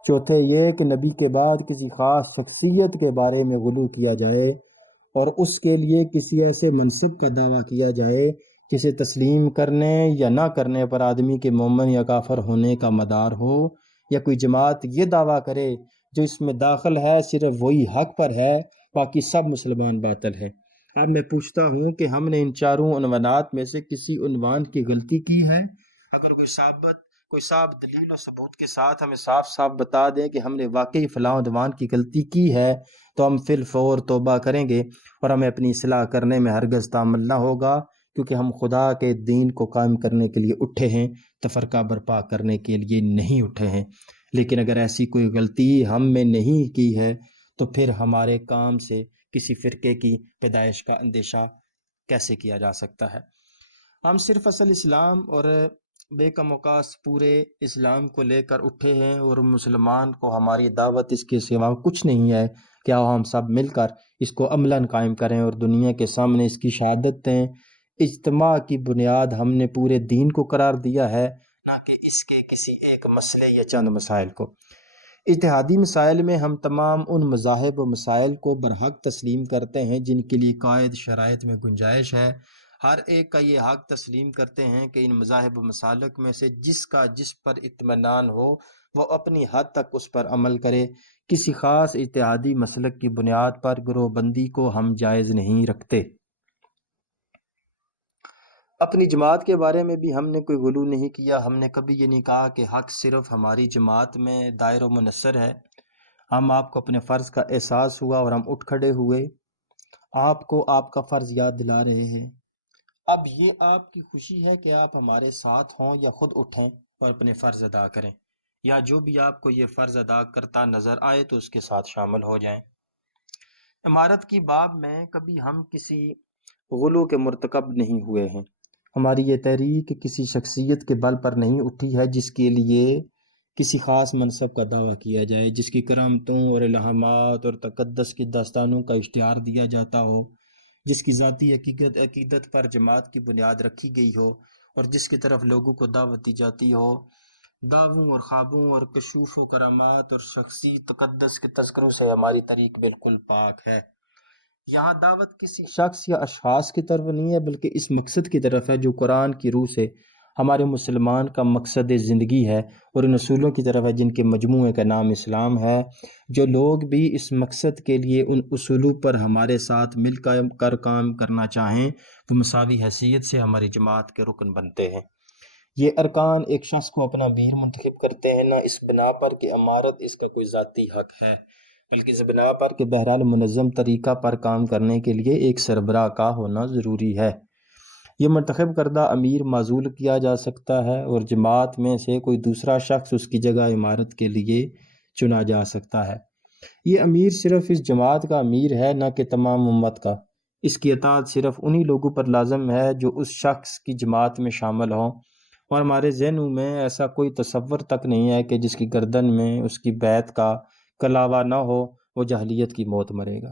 چوتھے یہ کہ نبی کے بعد کسی خاص شخصیت کے بارے میں غلو کیا جائے اور اس کے لیے کسی ایسے منصب کا دعویٰ کیا جائے جسے تسلیم کرنے یا نہ کرنے پر آدمی کے مومن یا کافر ہونے کا مدار ہو، یا کوئی جماعت یہ دعویٰ کرے جو اس میں داخل ہے صرف وہی حق پر ہے، باقی سب مسلمان باطل ہے۔ اب میں پوچھتا ہوں کہ ہم نے ان 4 عنوانات میں سے کسی عنوان کی غلطی کی ہے؟ اگر کوئی صاحب دلیل و ثبوت کے ساتھ ہمیں صاف صاف بتا دیں کہ ہم نے واقعی فلاں عنوان کی غلطی کی ہے، تو ہم فی الفور توبہ کریں گے اور ہمیں اپنی اصلاح کرنے میں ہرگز تامل نہ ہوگا، کیونکہ ہم خدا کے دین کو قائم کرنے کے لیے اٹھے ہیں، تفرقہ برپا کرنے کے لیے نہیں اٹھے ہیں۔ لیکن اگر ایسی کوئی غلطی ہم میں نہیں کی ہے تو پھر ہمارے کام سے کسی فرقے کی پیدائش کا اندیشہ کیسے کیا جا سکتا ہے؟ ہم صرف اصل اسلام اور بے کم وقاص پورے اسلام کو لے کر اٹھے ہیں، اور مسلمان کو ہماری دعوت اس کے سوا کچھ نہیں ہے کہ ہم سب مل کر اس کو عملاً قائم کریں اور دنیا کے سامنے اس کی شہادت دیں۔ اجتماع کی بنیاد ہم نے پورے دین کو قرار دیا ہے، نہ کہ اس کے کسی ایک مسئلے یا چند مسائل کو۔ اتحادی مسائل میں ہم تمام ان مذاہب و مسائل کو برحق تسلیم کرتے ہیں جن کے لیے قائد شرائط میں گنجائش ہے۔ ہر ایک کا یہ حق تسلیم کرتے ہیں کہ ان مذاہب و مسالک میں سے جس پر اطمینان ہو وہ اپنی حد تک اس پر عمل کرے۔ کسی خاص اتحادی مسلک کی بنیاد پر گروہ بندی کو ہم جائز نہیں رکھتے۔ اپنی جماعت کے بارے میں بھی ہم نے کوئی غلو نہیں کیا۔ ہم نے کبھی یہ نہیں کہا کہ حق صرف ہماری جماعت میں دائر و منحصر ہے۔ ہم آپ کو اپنے فرض کا احساس ہوا اور ہم اٹھ کھڑے ہوئے، آپ کو آپ کا فرض یاد دلا رہے ہیں۔ اب یہ آپ کی خوشی ہے کہ آپ ہمارے ساتھ ہوں یا خود اٹھیں اور اپنے فرض ادا کریں، یا جو بھی آپ کو یہ فرض ادا کرتا نظر آئے تو اس کے ساتھ شامل ہو جائیں۔ امارت کی باب میں کبھی ہم کسی غلو کے مرتکب نہیں ہوئے ہیں۔ ہماری یہ تحریک کسی شخصیت کے بل پر نہیں اٹھی ہے جس کے لیے کسی خاص منصب کا دعویٰ کیا جائے، جس کی کرامتوں اور الہامات اور تقدس کی داستانوں کا اشتہار دیا جاتا ہو، جس کی ذاتی عقیدت پر جماعت کی بنیاد رکھی گئی ہو، اور جس کی طرف لوگوں کو دعوت دی جاتی ہو۔ دعووں اور خوابوں اور کشوف و کرامات اور شخصی تقدس کے تذکروں سے ہماری طریق بالکل پاک ہے۔ یہاں دعوت کسی شخص یا اشخاص کی طرف نہیں ہے، بلکہ اس مقصد کی طرف ہے جو قرآن کی روح سے ہمارے مسلمان کا مقصد زندگی ہے، اور ان اصولوں کی طرف ہے جن کے مجموعے کا نام اسلام ہے۔ جو لوگ بھی اس مقصد کے لیے ان اصولوں پر ہمارے ساتھ مل کر کام کرنا چاہیں وہ مساوی حیثیت سے ہماری جماعت کے رکن بنتے ہیں۔ یہ ارکان ایک شخص کو اپنا امیر منتخب کرتے ہیں، نہ اس بنا پر کہ امارت اس کا کوئی ذاتی حق ہے، بلکہ اس بنا پر کہ بہرحال منظم طریقہ پر کام کرنے کے لیے ایک سربراہ کا ہونا ضروری ہے۔ یہ منتخب کردہ امیر معزول کیا جا سکتا ہے اور جماعت میں سے کوئی دوسرا شخص اس کی جگہ امارت کے لیے چنا جا سکتا ہے۔ یہ امیر صرف اس جماعت کا امیر ہے، نہ کہ تمام امت کا۔ اس کی اطاعت صرف انہی لوگوں پر لازم ہے جو اس شخص کی جماعت میں شامل ہوں، اور ہمارے ذہنوں میں ایسا کوئی تصور تک نہیں ہے کہ جس کی گردن میں اس کی بیعت کا کلاوہ نہ ہو وہ جاہلیت کی موت مرے گا۔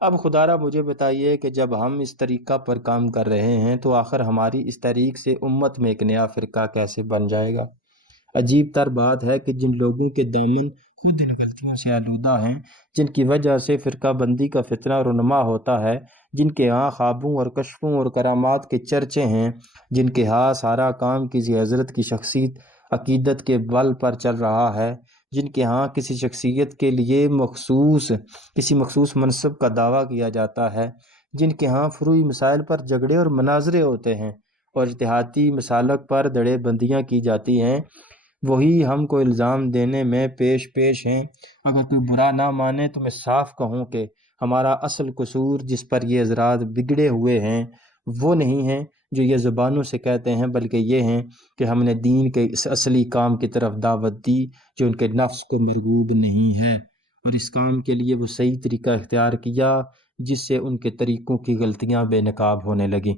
اب خدا را مجھے بتائیے کہ جب ہم اس طریقہ پر کام کر رہے ہیں تو آخر ہماری اس تحریک سے امت میں ایک نیا فرقہ کیسے بن جائے گا؟ عجیب تر بات ہے کہ جن لوگوں کے دامن خود ان غلطیوں سے آلودہ ہیں جن کی وجہ سے فرقہ بندی کا فتنہ رونما ہوتا ہے، جن کے ہاں خوابوں اور کشفوں اور کرامات کے چرچے ہیں، جن کے ہاں سارا کام کسی حضرت کی شخصیت عقیدت کے بل پر چل رہا ہے، جن کے ہاں کسی شخصیت کے لیے کسی مخصوص منصب کا دعویٰ کیا جاتا ہے، جن کے ہاں فروعی مسائل پر جھگڑے اور مناظرے ہوتے ہیں اور اجتہادی مسالک پر دڑے بندیاں کی جاتی ہیں، وہی ہم کو الزام دینے میں پیش ہیں۔ اگر کوئی برا نہ مانے تو میں صاف کہوں کہ ہمارا اصل قصور جس پر یہ حضرات بگڑے ہوئے ہیں وہ نہیں ہیں جو یہ زبانوں سے کہتے ہیں، بلکہ یہ ہیں کہ ہم نے دین کے اس اصلی کام کی طرف دعوت دی جو ان کے نفس کو مرغوب نہیں ہے، اور اس کام کے لیے وہ صحیح طریقہ اختیار کیا جس سے ان کے طریقوں کی غلطیاں بے نقاب ہونے لگیں۔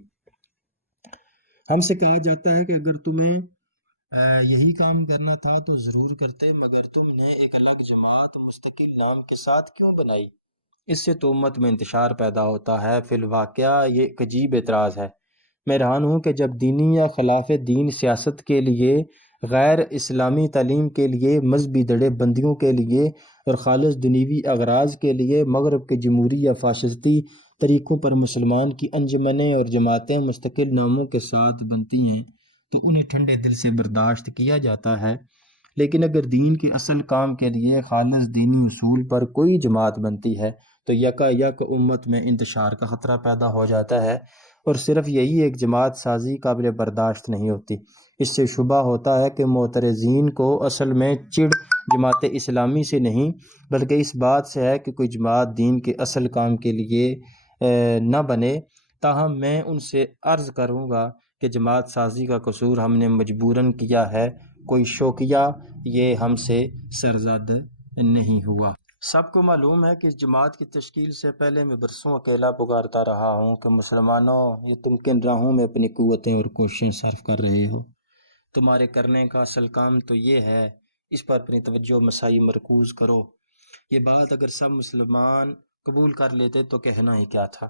ہم سے کہا جاتا ہے کہ اگر تمہیں یہی کام کرنا تھا تو ضرور کرتے، مگر تم نے ایک الگ جماعت مستقل نام کے ساتھ کیوں بنائی؟ اس سے تو امت میں انتشار پیدا ہوتا ہے۔ فی الواقعہ یہ ایک عجیب اعتراض ہے۔ میں حیران ہوں کہ جب دینی یا خلاف دین سیاست کے لیے، غیر اسلامی تعلیم کے لیے، مذہبی دڑے بندیوں کے لیے اور خالص دنیوی اغراض کے لیے مغرب کے جمہوری یا فاشستی طریقوں پر مسلمان کی انجمنیں اور جماعتیں مستقل ناموں کے ساتھ بنتی ہیں تو انہیں ٹھنڈے دل سے برداشت کیا جاتا ہے، لیکن اگر دین کے اصل کام کے لیے خالص دینی اصول پر کوئی جماعت بنتی ہے تو یکا یک امت میں انتشار کا خطرہ پیدا ہو جاتا ہے، اور صرف یہی ایک جماعت سازی قابل برداشت نہیں ہوتی۔ اس سے شبہ ہوتا ہے کہ معترضین کو اصل میں چڑ جماعت اسلامی سے نہیں بلکہ اس بات سے ہے کہ کوئی جماعت دین کے اصل کام کے لیے نہ بنے۔ تاہم میں ان سے عرض کروں گا کہ جماعت سازی کا قصور ہم نے مجبوراً کیا ہے، کوئی شوقیہ یہ ہم سے سرزد نہیں ہوا۔ سب کو معلوم ہے کہ اس جماعت کی تشکیل سے پہلے میں برسوں اکیلا پکارتا رہا ہوں کہ مسلمانوں، یہ تم کن راہوں میں اپنی قوتیں اور کوششیں صرف کر رہے ہو؟ تمہارے کرنے کا اصل کام تو یہ ہے، اس پر اپنی توجہ مساعی مرکوز کرو۔ یہ بات اگر سب مسلمان قبول کر لیتے تو کہنا ہی کیا تھا۔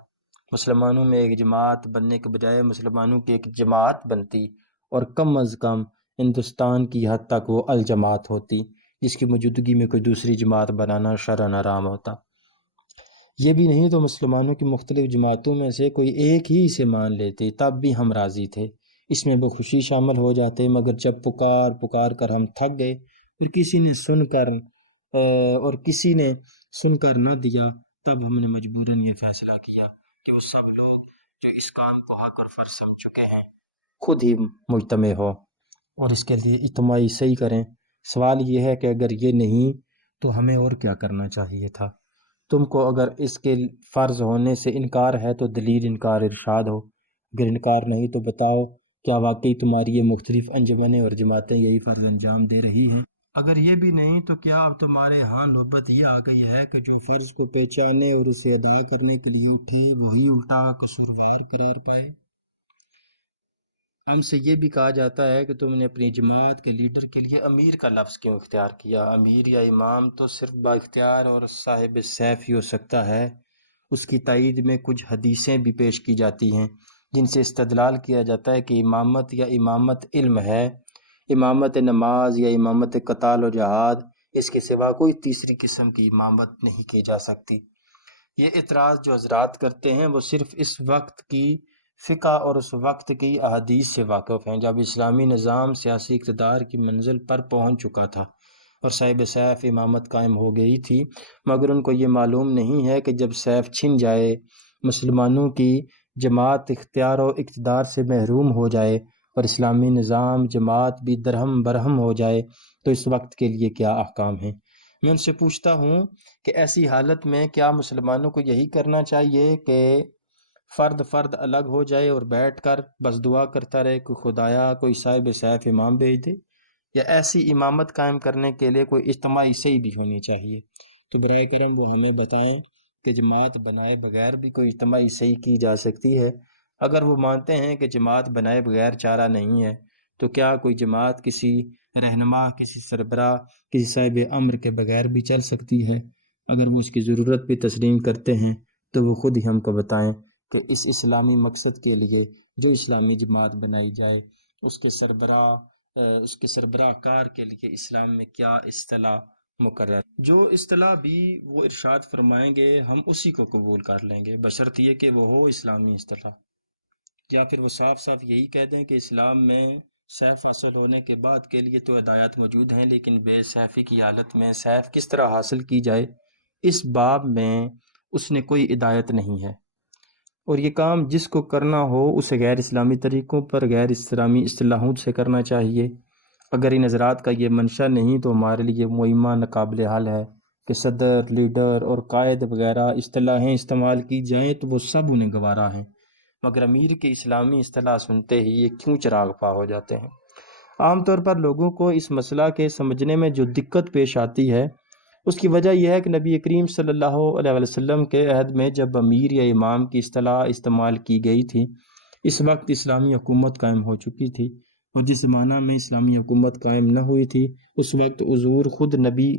مسلمانوں میں ایک جماعت بننے کے بجائے مسلمانوں کی ایک جماعت بنتی، اور کم از کم ہندوستان کی حد تک وہ الجماعت ہوتی جس کی موجودگی میں کوئی دوسری جماعت بنانا شرعاً حرام ہوتا۔ یہ بھی نہیں تو مسلمانوں کی مختلف جماعتوں میں سے کوئی ایک ہی اسے مان لیتی، تب بھی ہم راضی تھے، اس میں بخوشی شامل ہو جاتے، مگر جب پکار کر ہم تھک گئے اور کسی نے سن کر نہ دیا، تب ہم نے مجبوراً یہ فیصلہ کیا کہ وہ سب لوگ جو اس کام کو حق اور فرض سمجھ چکے ہیں خود ہی مجتمع ہو اور اس کے لیے اجتماعی صحیح کریں۔ سوال یہ ہے کہ اگر یہ نہیں تو ہمیں اور کیا کرنا چاہیے تھا؟ تم کو اگر اس کے فرض ہونے سے انکار ہے تو دلیل انکار ارشاد ہو، اگر انکار نہیں تو بتاؤ کیا واقعی تمہاری یہ مختلف انجمنیں اور جماعتیں یہی فرض انجام دے رہی ہیں؟ اگر یہ بھی نہیں تو کیا اب تمہارے ہاں نوبت یہ آ گئی ہے کہ جو فرض کو پہچانے اور اسے ادا کرنے کے لیے اٹھے وہی الٹا قصوروار قرار پائے؟ ہم سے یہ بھی کہا جاتا ہے کہ تم نے اپنی جماعت کے لیڈر کے لیے امیر کا لفظ کیوں اختیار کیا؟ امیر یا امام تو صرف با اختیار اور صاحب سیف ہی ہو سکتا ہے۔ اس کی تائید میں کچھ حدیثیں بھی پیش کی جاتی ہیں جن سے استدلال کیا جاتا ہے کہ امامت یا امامت علم ہے، امامت نماز یا امامت قتال و جہاد، اس کے سوا کوئی تیسری قسم کی امامت نہیں کی جا سکتی۔ یہ اعتراض جو حضرات کرتے ہیں وہ صرف اس وقت کی فقہ اور اس وقت کی احادیث سے واقف ہیں جب اسلامی نظام سیاسی اقتدار کی منزل پر پہنچ چکا تھا اور صاحب سیف امامت قائم ہو گئی تھی، مگر ان کو یہ معلوم نہیں ہے کہ جب سیف چھن جائے، مسلمانوں کی جماعت اختیار و اقتدار سے محروم ہو جائے اور اسلامی نظام جماعت بھی درہم برہم ہو جائے تو اس وقت کے لیے کیا احکام ہیں؟ میں ان سے پوچھتا ہوں کہ ایسی حالت میں کیا مسلمانوں کو یہی کرنا چاہیے کہ فرد الگ ہو جائے اور بیٹھ کر بس دعا کرتا رہے کہ خدایا کوئی صاحب سیف امام بھیج دے، یا ایسی امامت قائم کرنے کے لیے کوئی اجتماعی صحیح بھی ہونی چاہیے؟ تو برائے کرم وہ ہمیں بتائیں کہ جماعت بنائے بغیر بھی کوئی اجتماعی صحیح کی جا سکتی ہے؟ اگر وہ مانتے ہیں کہ جماعت بنائے بغیر چارہ نہیں ہے تو کیا کوئی جماعت کسی رہنما، کسی سربراہ، کسی صاحب امر کے بغیر بھی چل سکتی ہے؟ اگر وہ اس کی ضرورت بھی تسلیم کرتے ہیں تو وہ خود ہی ہم کو بتائیں کہ اس اسلامی مقصد کے لیے جو اسلامی جماعت بنائی جائے اس کے سربراہ کار کے لیے اسلام میں کیا اصطلاح مقرر۔ جو اصطلاح بھی وہ ارشاد فرمائیں گے ہم اسی کو قبول کر لیں گے، بشرط یہ کہ وہ ہو اسلامی اصطلاح، یا پھر وہ صاف صاف یہی کہہ دیں کہ اسلام میں سیف حاصل ہونے کے بعد کے لیے تو ہدایات موجود ہیں، لیکن بے سیفی کی حالت میں سیف کس طرح حاصل کی جائے اس باب میں اس نے کوئی ہدایت نہیں ہے، اور یہ کام جس کو کرنا ہو اسے غیر اسلامی طریقوں پر غیر اسلامی اصطلاحوں سے کرنا چاہیے۔ اگر ان حضرات کا یہ منشا نہیں تو ہمارے لیے معمہ ناقابل حل ہے کہ صدر، لیڈر اور قائد وغیرہ اصطلاحیں استعمال کی جائیں تو وہ سب انہیں گوارا ہیں، مگر امیر کی اسلامی اصطلاح سنتے ہی یہ کیوں چراغ پا ہو جاتے ہیں۔ عام طور پر لوگوں کو اس مسئلہ کے سمجھنے میں جو دقت پیش آتی ہے اس کی وجہ یہ ہے کہ نبی کریم صلی اللہ علیہ وسلم کے عہد میں جب امیر یا امام کی اصطلاح استعمال کی گئی تھی اس وقت اسلامی حکومت قائم ہو چکی تھی، اور جس زمانہ میں اسلامی حکومت قائم نہ ہوئی تھی اس وقت حضور خود نبی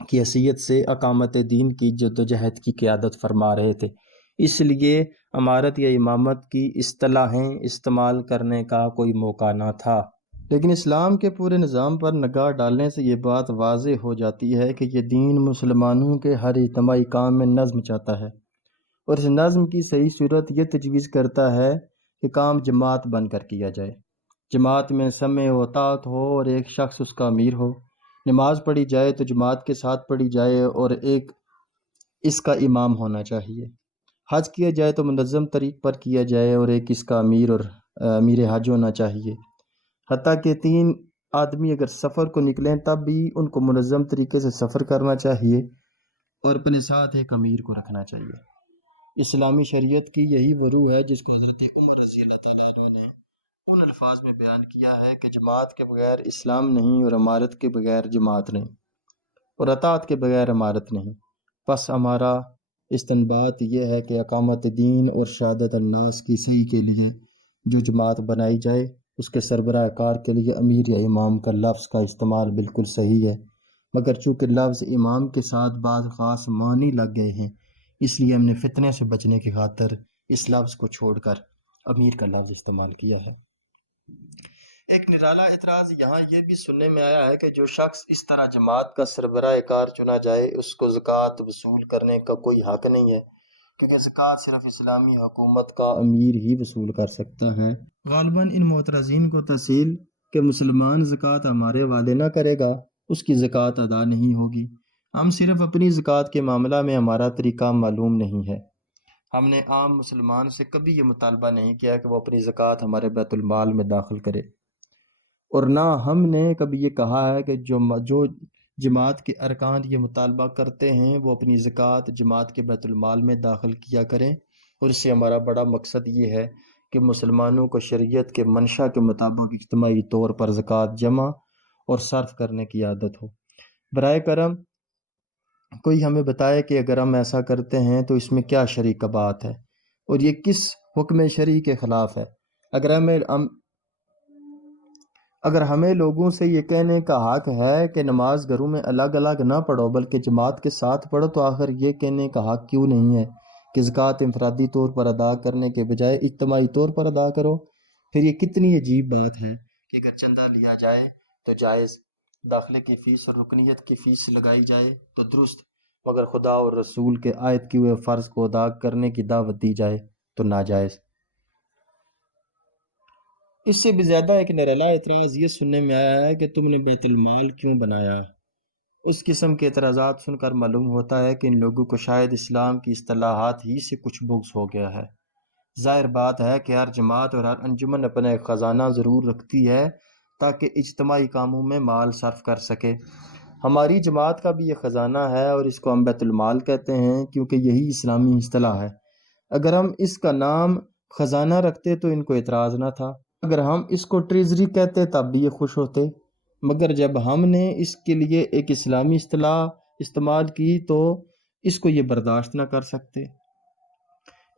کی حیثیت سے اقامت دین کی جدوجہد کی قیادت فرما رہے تھے، اس لیے امارت یا امامت کی اصطلاحیں استعمال کرنے کا کوئی موقع نہ تھا۔ لیکن اسلام کے پورے نظام پر نگاہ ڈالنے سے یہ بات واضح ہو جاتی ہے کہ یہ دین مسلمانوں کے ہر اجتماعی کام میں نظم چاہتا ہے، اور اس نظم کی صحیح صورت یہ تجویز کرتا ہے کہ کام جماعت بن کر کیا جائے، جماعت میں سمع و اطاعت ہو اور ایک شخص اس کا امیر ہو، نماز پڑھی جائے تو جماعت کے ساتھ پڑھی جائے اور ایک اس کا امام ہونا چاہیے، حج کیا جائے تو منظم طریق پر کیا جائے اور ایک اس کا امیر اور امیر حج ہونا چاہیے، حتیٰ کہ 3 آدمی اگر سفر کو نکلیں تب بھی ان کو منظم طریقے سے سفر کرنا چاہیے اور اپنے ساتھ ایک امیر کو رکھنا چاہیے۔ اسلامی شریعت کی یہی وروح ہے جس کو حضرت عمر رضی اللہ تعالیٰ عنہ نے ان الفاظ میں بیان کیا ہے کہ جماعت کے بغیر اسلام نہیں اور امارت کے بغیر جماعت نہیں اور اطاعت کے بغیر امارت نہیں، پس ہمارا استنباط یہ ہے کہ اقامت دین اور شہادت الناس کی صحیح کے لیے جو جماعت بنائی جائے اس کے سربراہ کار کے لیے امیر یا امام کا لفظ کا استعمال بالکل صحیح ہے، مگر چونکہ لفظ امام کے ساتھ بعض خاص معنی لگ گئے ہیں اس لیے ہم نے فتنے سے بچنے کی خاطر اس لفظ کو چھوڑ کر امیر کا لفظ استعمال کیا ہے۔ ایک نرالا اعتراض یہاں یہ بھی سننے میں آیا ہے کہ جو شخص اس طرح جماعت کا سربراہ کار چنا جائے اس کو زکوٰۃ وصول کرنے کا کوئی حق نہیں ہے، کیونکہ زکوٰۃ صرف اسلامی حکومت کا امیر ہی وصول کر سکتا ہے۔ غالباً ان معترضین کو تحصیل کہ مسلمان زکوٰۃ ہمارے والے نہ کرے گا اس کی زکوٰۃ ادا نہیں ہوگی، ہم صرف اپنی زکوٰۃ کے معاملہ میں ہمارا طریقہ معلوم نہیں ہے، ہم نے عام مسلمان سے کبھی یہ مطالبہ نہیں کیا کہ وہ اپنی زکوٰۃ ہمارے بیت المال میں داخل کرے، اور نہ ہم نے کبھی یہ کہا ہے کہ جو جماعت کے ارکان یہ مطالبہ کرتے ہیں وہ اپنی زکوٰۃ جماعت کے بیت المال میں داخل کیا کریں، اور اس سے ہمارا بڑا مقصد یہ ہے کہ مسلمانوں کو شریعت کے منشا کے مطابق اجتماعی طور پر زکوٰۃ جمع اور صرف کرنے کی عادت ہو۔ برائے کرم کوئی ہمیں بتائے کہ اگر ہم ایسا کرتے ہیں تو اس میں کیا شرعی بات ہے اور یہ کس حکم شرعی کے خلاف ہے۔ اگر ہمیں لوگوں سے یہ کہنے کا حق ہے کہ نماز گھروں میں الگ الگ نہ پڑھو بلکہ جماعت کے ساتھ پڑھو تو آخر یہ کہنے کا حق کیوں نہیں ہے کہ زکوٰۃ انفرادی طور پر ادا کرنے کے بجائے اجتماعی طور پر ادا کرو؟ پھر یہ کتنی عجیب بات ہے کہ اگر چندہ لیا جائے تو جائز، داخلے کی فیس اور رکنیت کی فیس لگائی جائے تو درست، مگر خدا اور رسول کے عائد کیے ہوئے فرض کو ادا کرنے کی دعوت دی جائے تو ناجائز۔ اس سے بھی زیادہ ایک نرالا اعتراض یہ سننے میں آیا ہے کہ تم نے بیت المال کیوں بنایا؟ اس قسم کے اعتراضات سن کر معلوم ہوتا ہے کہ ان لوگوں کو شاید اسلام کی اصطلاحات ہی سے کچھ بغض ہو گیا ہے۔ ظاہر بات ہے کہ ہر جماعت اور ہر انجمن اپنا ایک خزانہ ضرور رکھتی ہے تاکہ اجتماعی کاموں میں مال صرف کر سکے۔ ہماری جماعت کا بھی یہ خزانہ ہے اور اس کو ہم بیت المال کہتے ہیں کیونکہ یہی اسلامی اصطلاح ہے۔ اگر ہم اس کا نام خزانہ رکھتے تو ان کو اعتراض نہ تھا، اگر ہم اس کو ٹریزری کہتے تب بھی یہ خوش ہوتے، مگر جب ہم نے اس کے لیے ایک اسلامی اصطلاح استعمال کی تو اس کو یہ برداشت نہ کر سکتے۔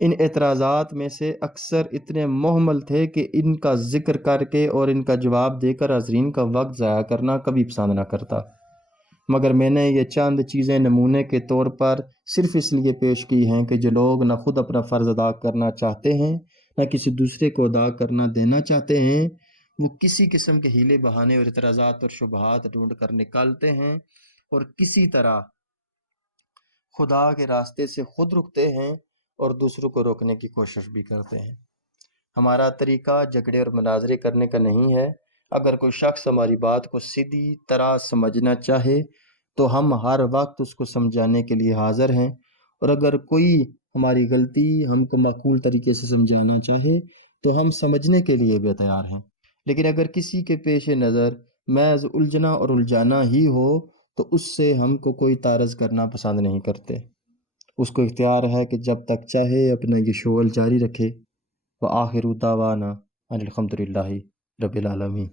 ان اعتراضات میں سے اکثر اتنے محمل تھے کہ ان کا ذکر کر کے اور ان کا جواب دے کر حاضرین کا وقت ضائع کرنا کبھی پسند نہ کرتا، مگر میں نے یہ چند چیزیں نمونے کے طور پر صرف اس لیے پیش کی ہیں کہ جو لوگ نہ خود اپنا فرض ادا کرنا چاہتے ہیں نہ کسی دوسرے کو ادا کرنا دینا چاہتے ہیں، وہ کسی قسم کے ہیلے بہانے اور اعتراضات اور شبہات ڈھونڈ کر نکالتے ہیں اور کسی طرح خدا کے راستے سے خود رکتے ہیں اور دوسروں کو روکنے کی کوشش بھی کرتے ہیں۔ ہمارا طریقہ جھگڑے اور مناظرے کرنے کا نہیں ہے۔ اگر کوئی شخص ہماری بات کو سیدھی طرح سمجھنا چاہے تو ہم ہر وقت اس کو سمجھانے کے لیے حاضر ہیں، اور اگر کوئی ہماری غلطی ہم کو معقول طریقے سے سمجھانا چاہے تو ہم سمجھنے کے لیے بھی تیار ہیں۔ لیکن اگر کسی کے پیش نظر محض الجھنا اور الجھانا ہی ہو تو اس سے ہم کو کوئی تعارض کرنا پسند نہیں کرتے۔ اس کو اختیار ہے کہ جب تک چاہے اپنا یہ شغل جاری رکھے۔ وآخر دعوانا ان الحمد للہ رب العالمین۔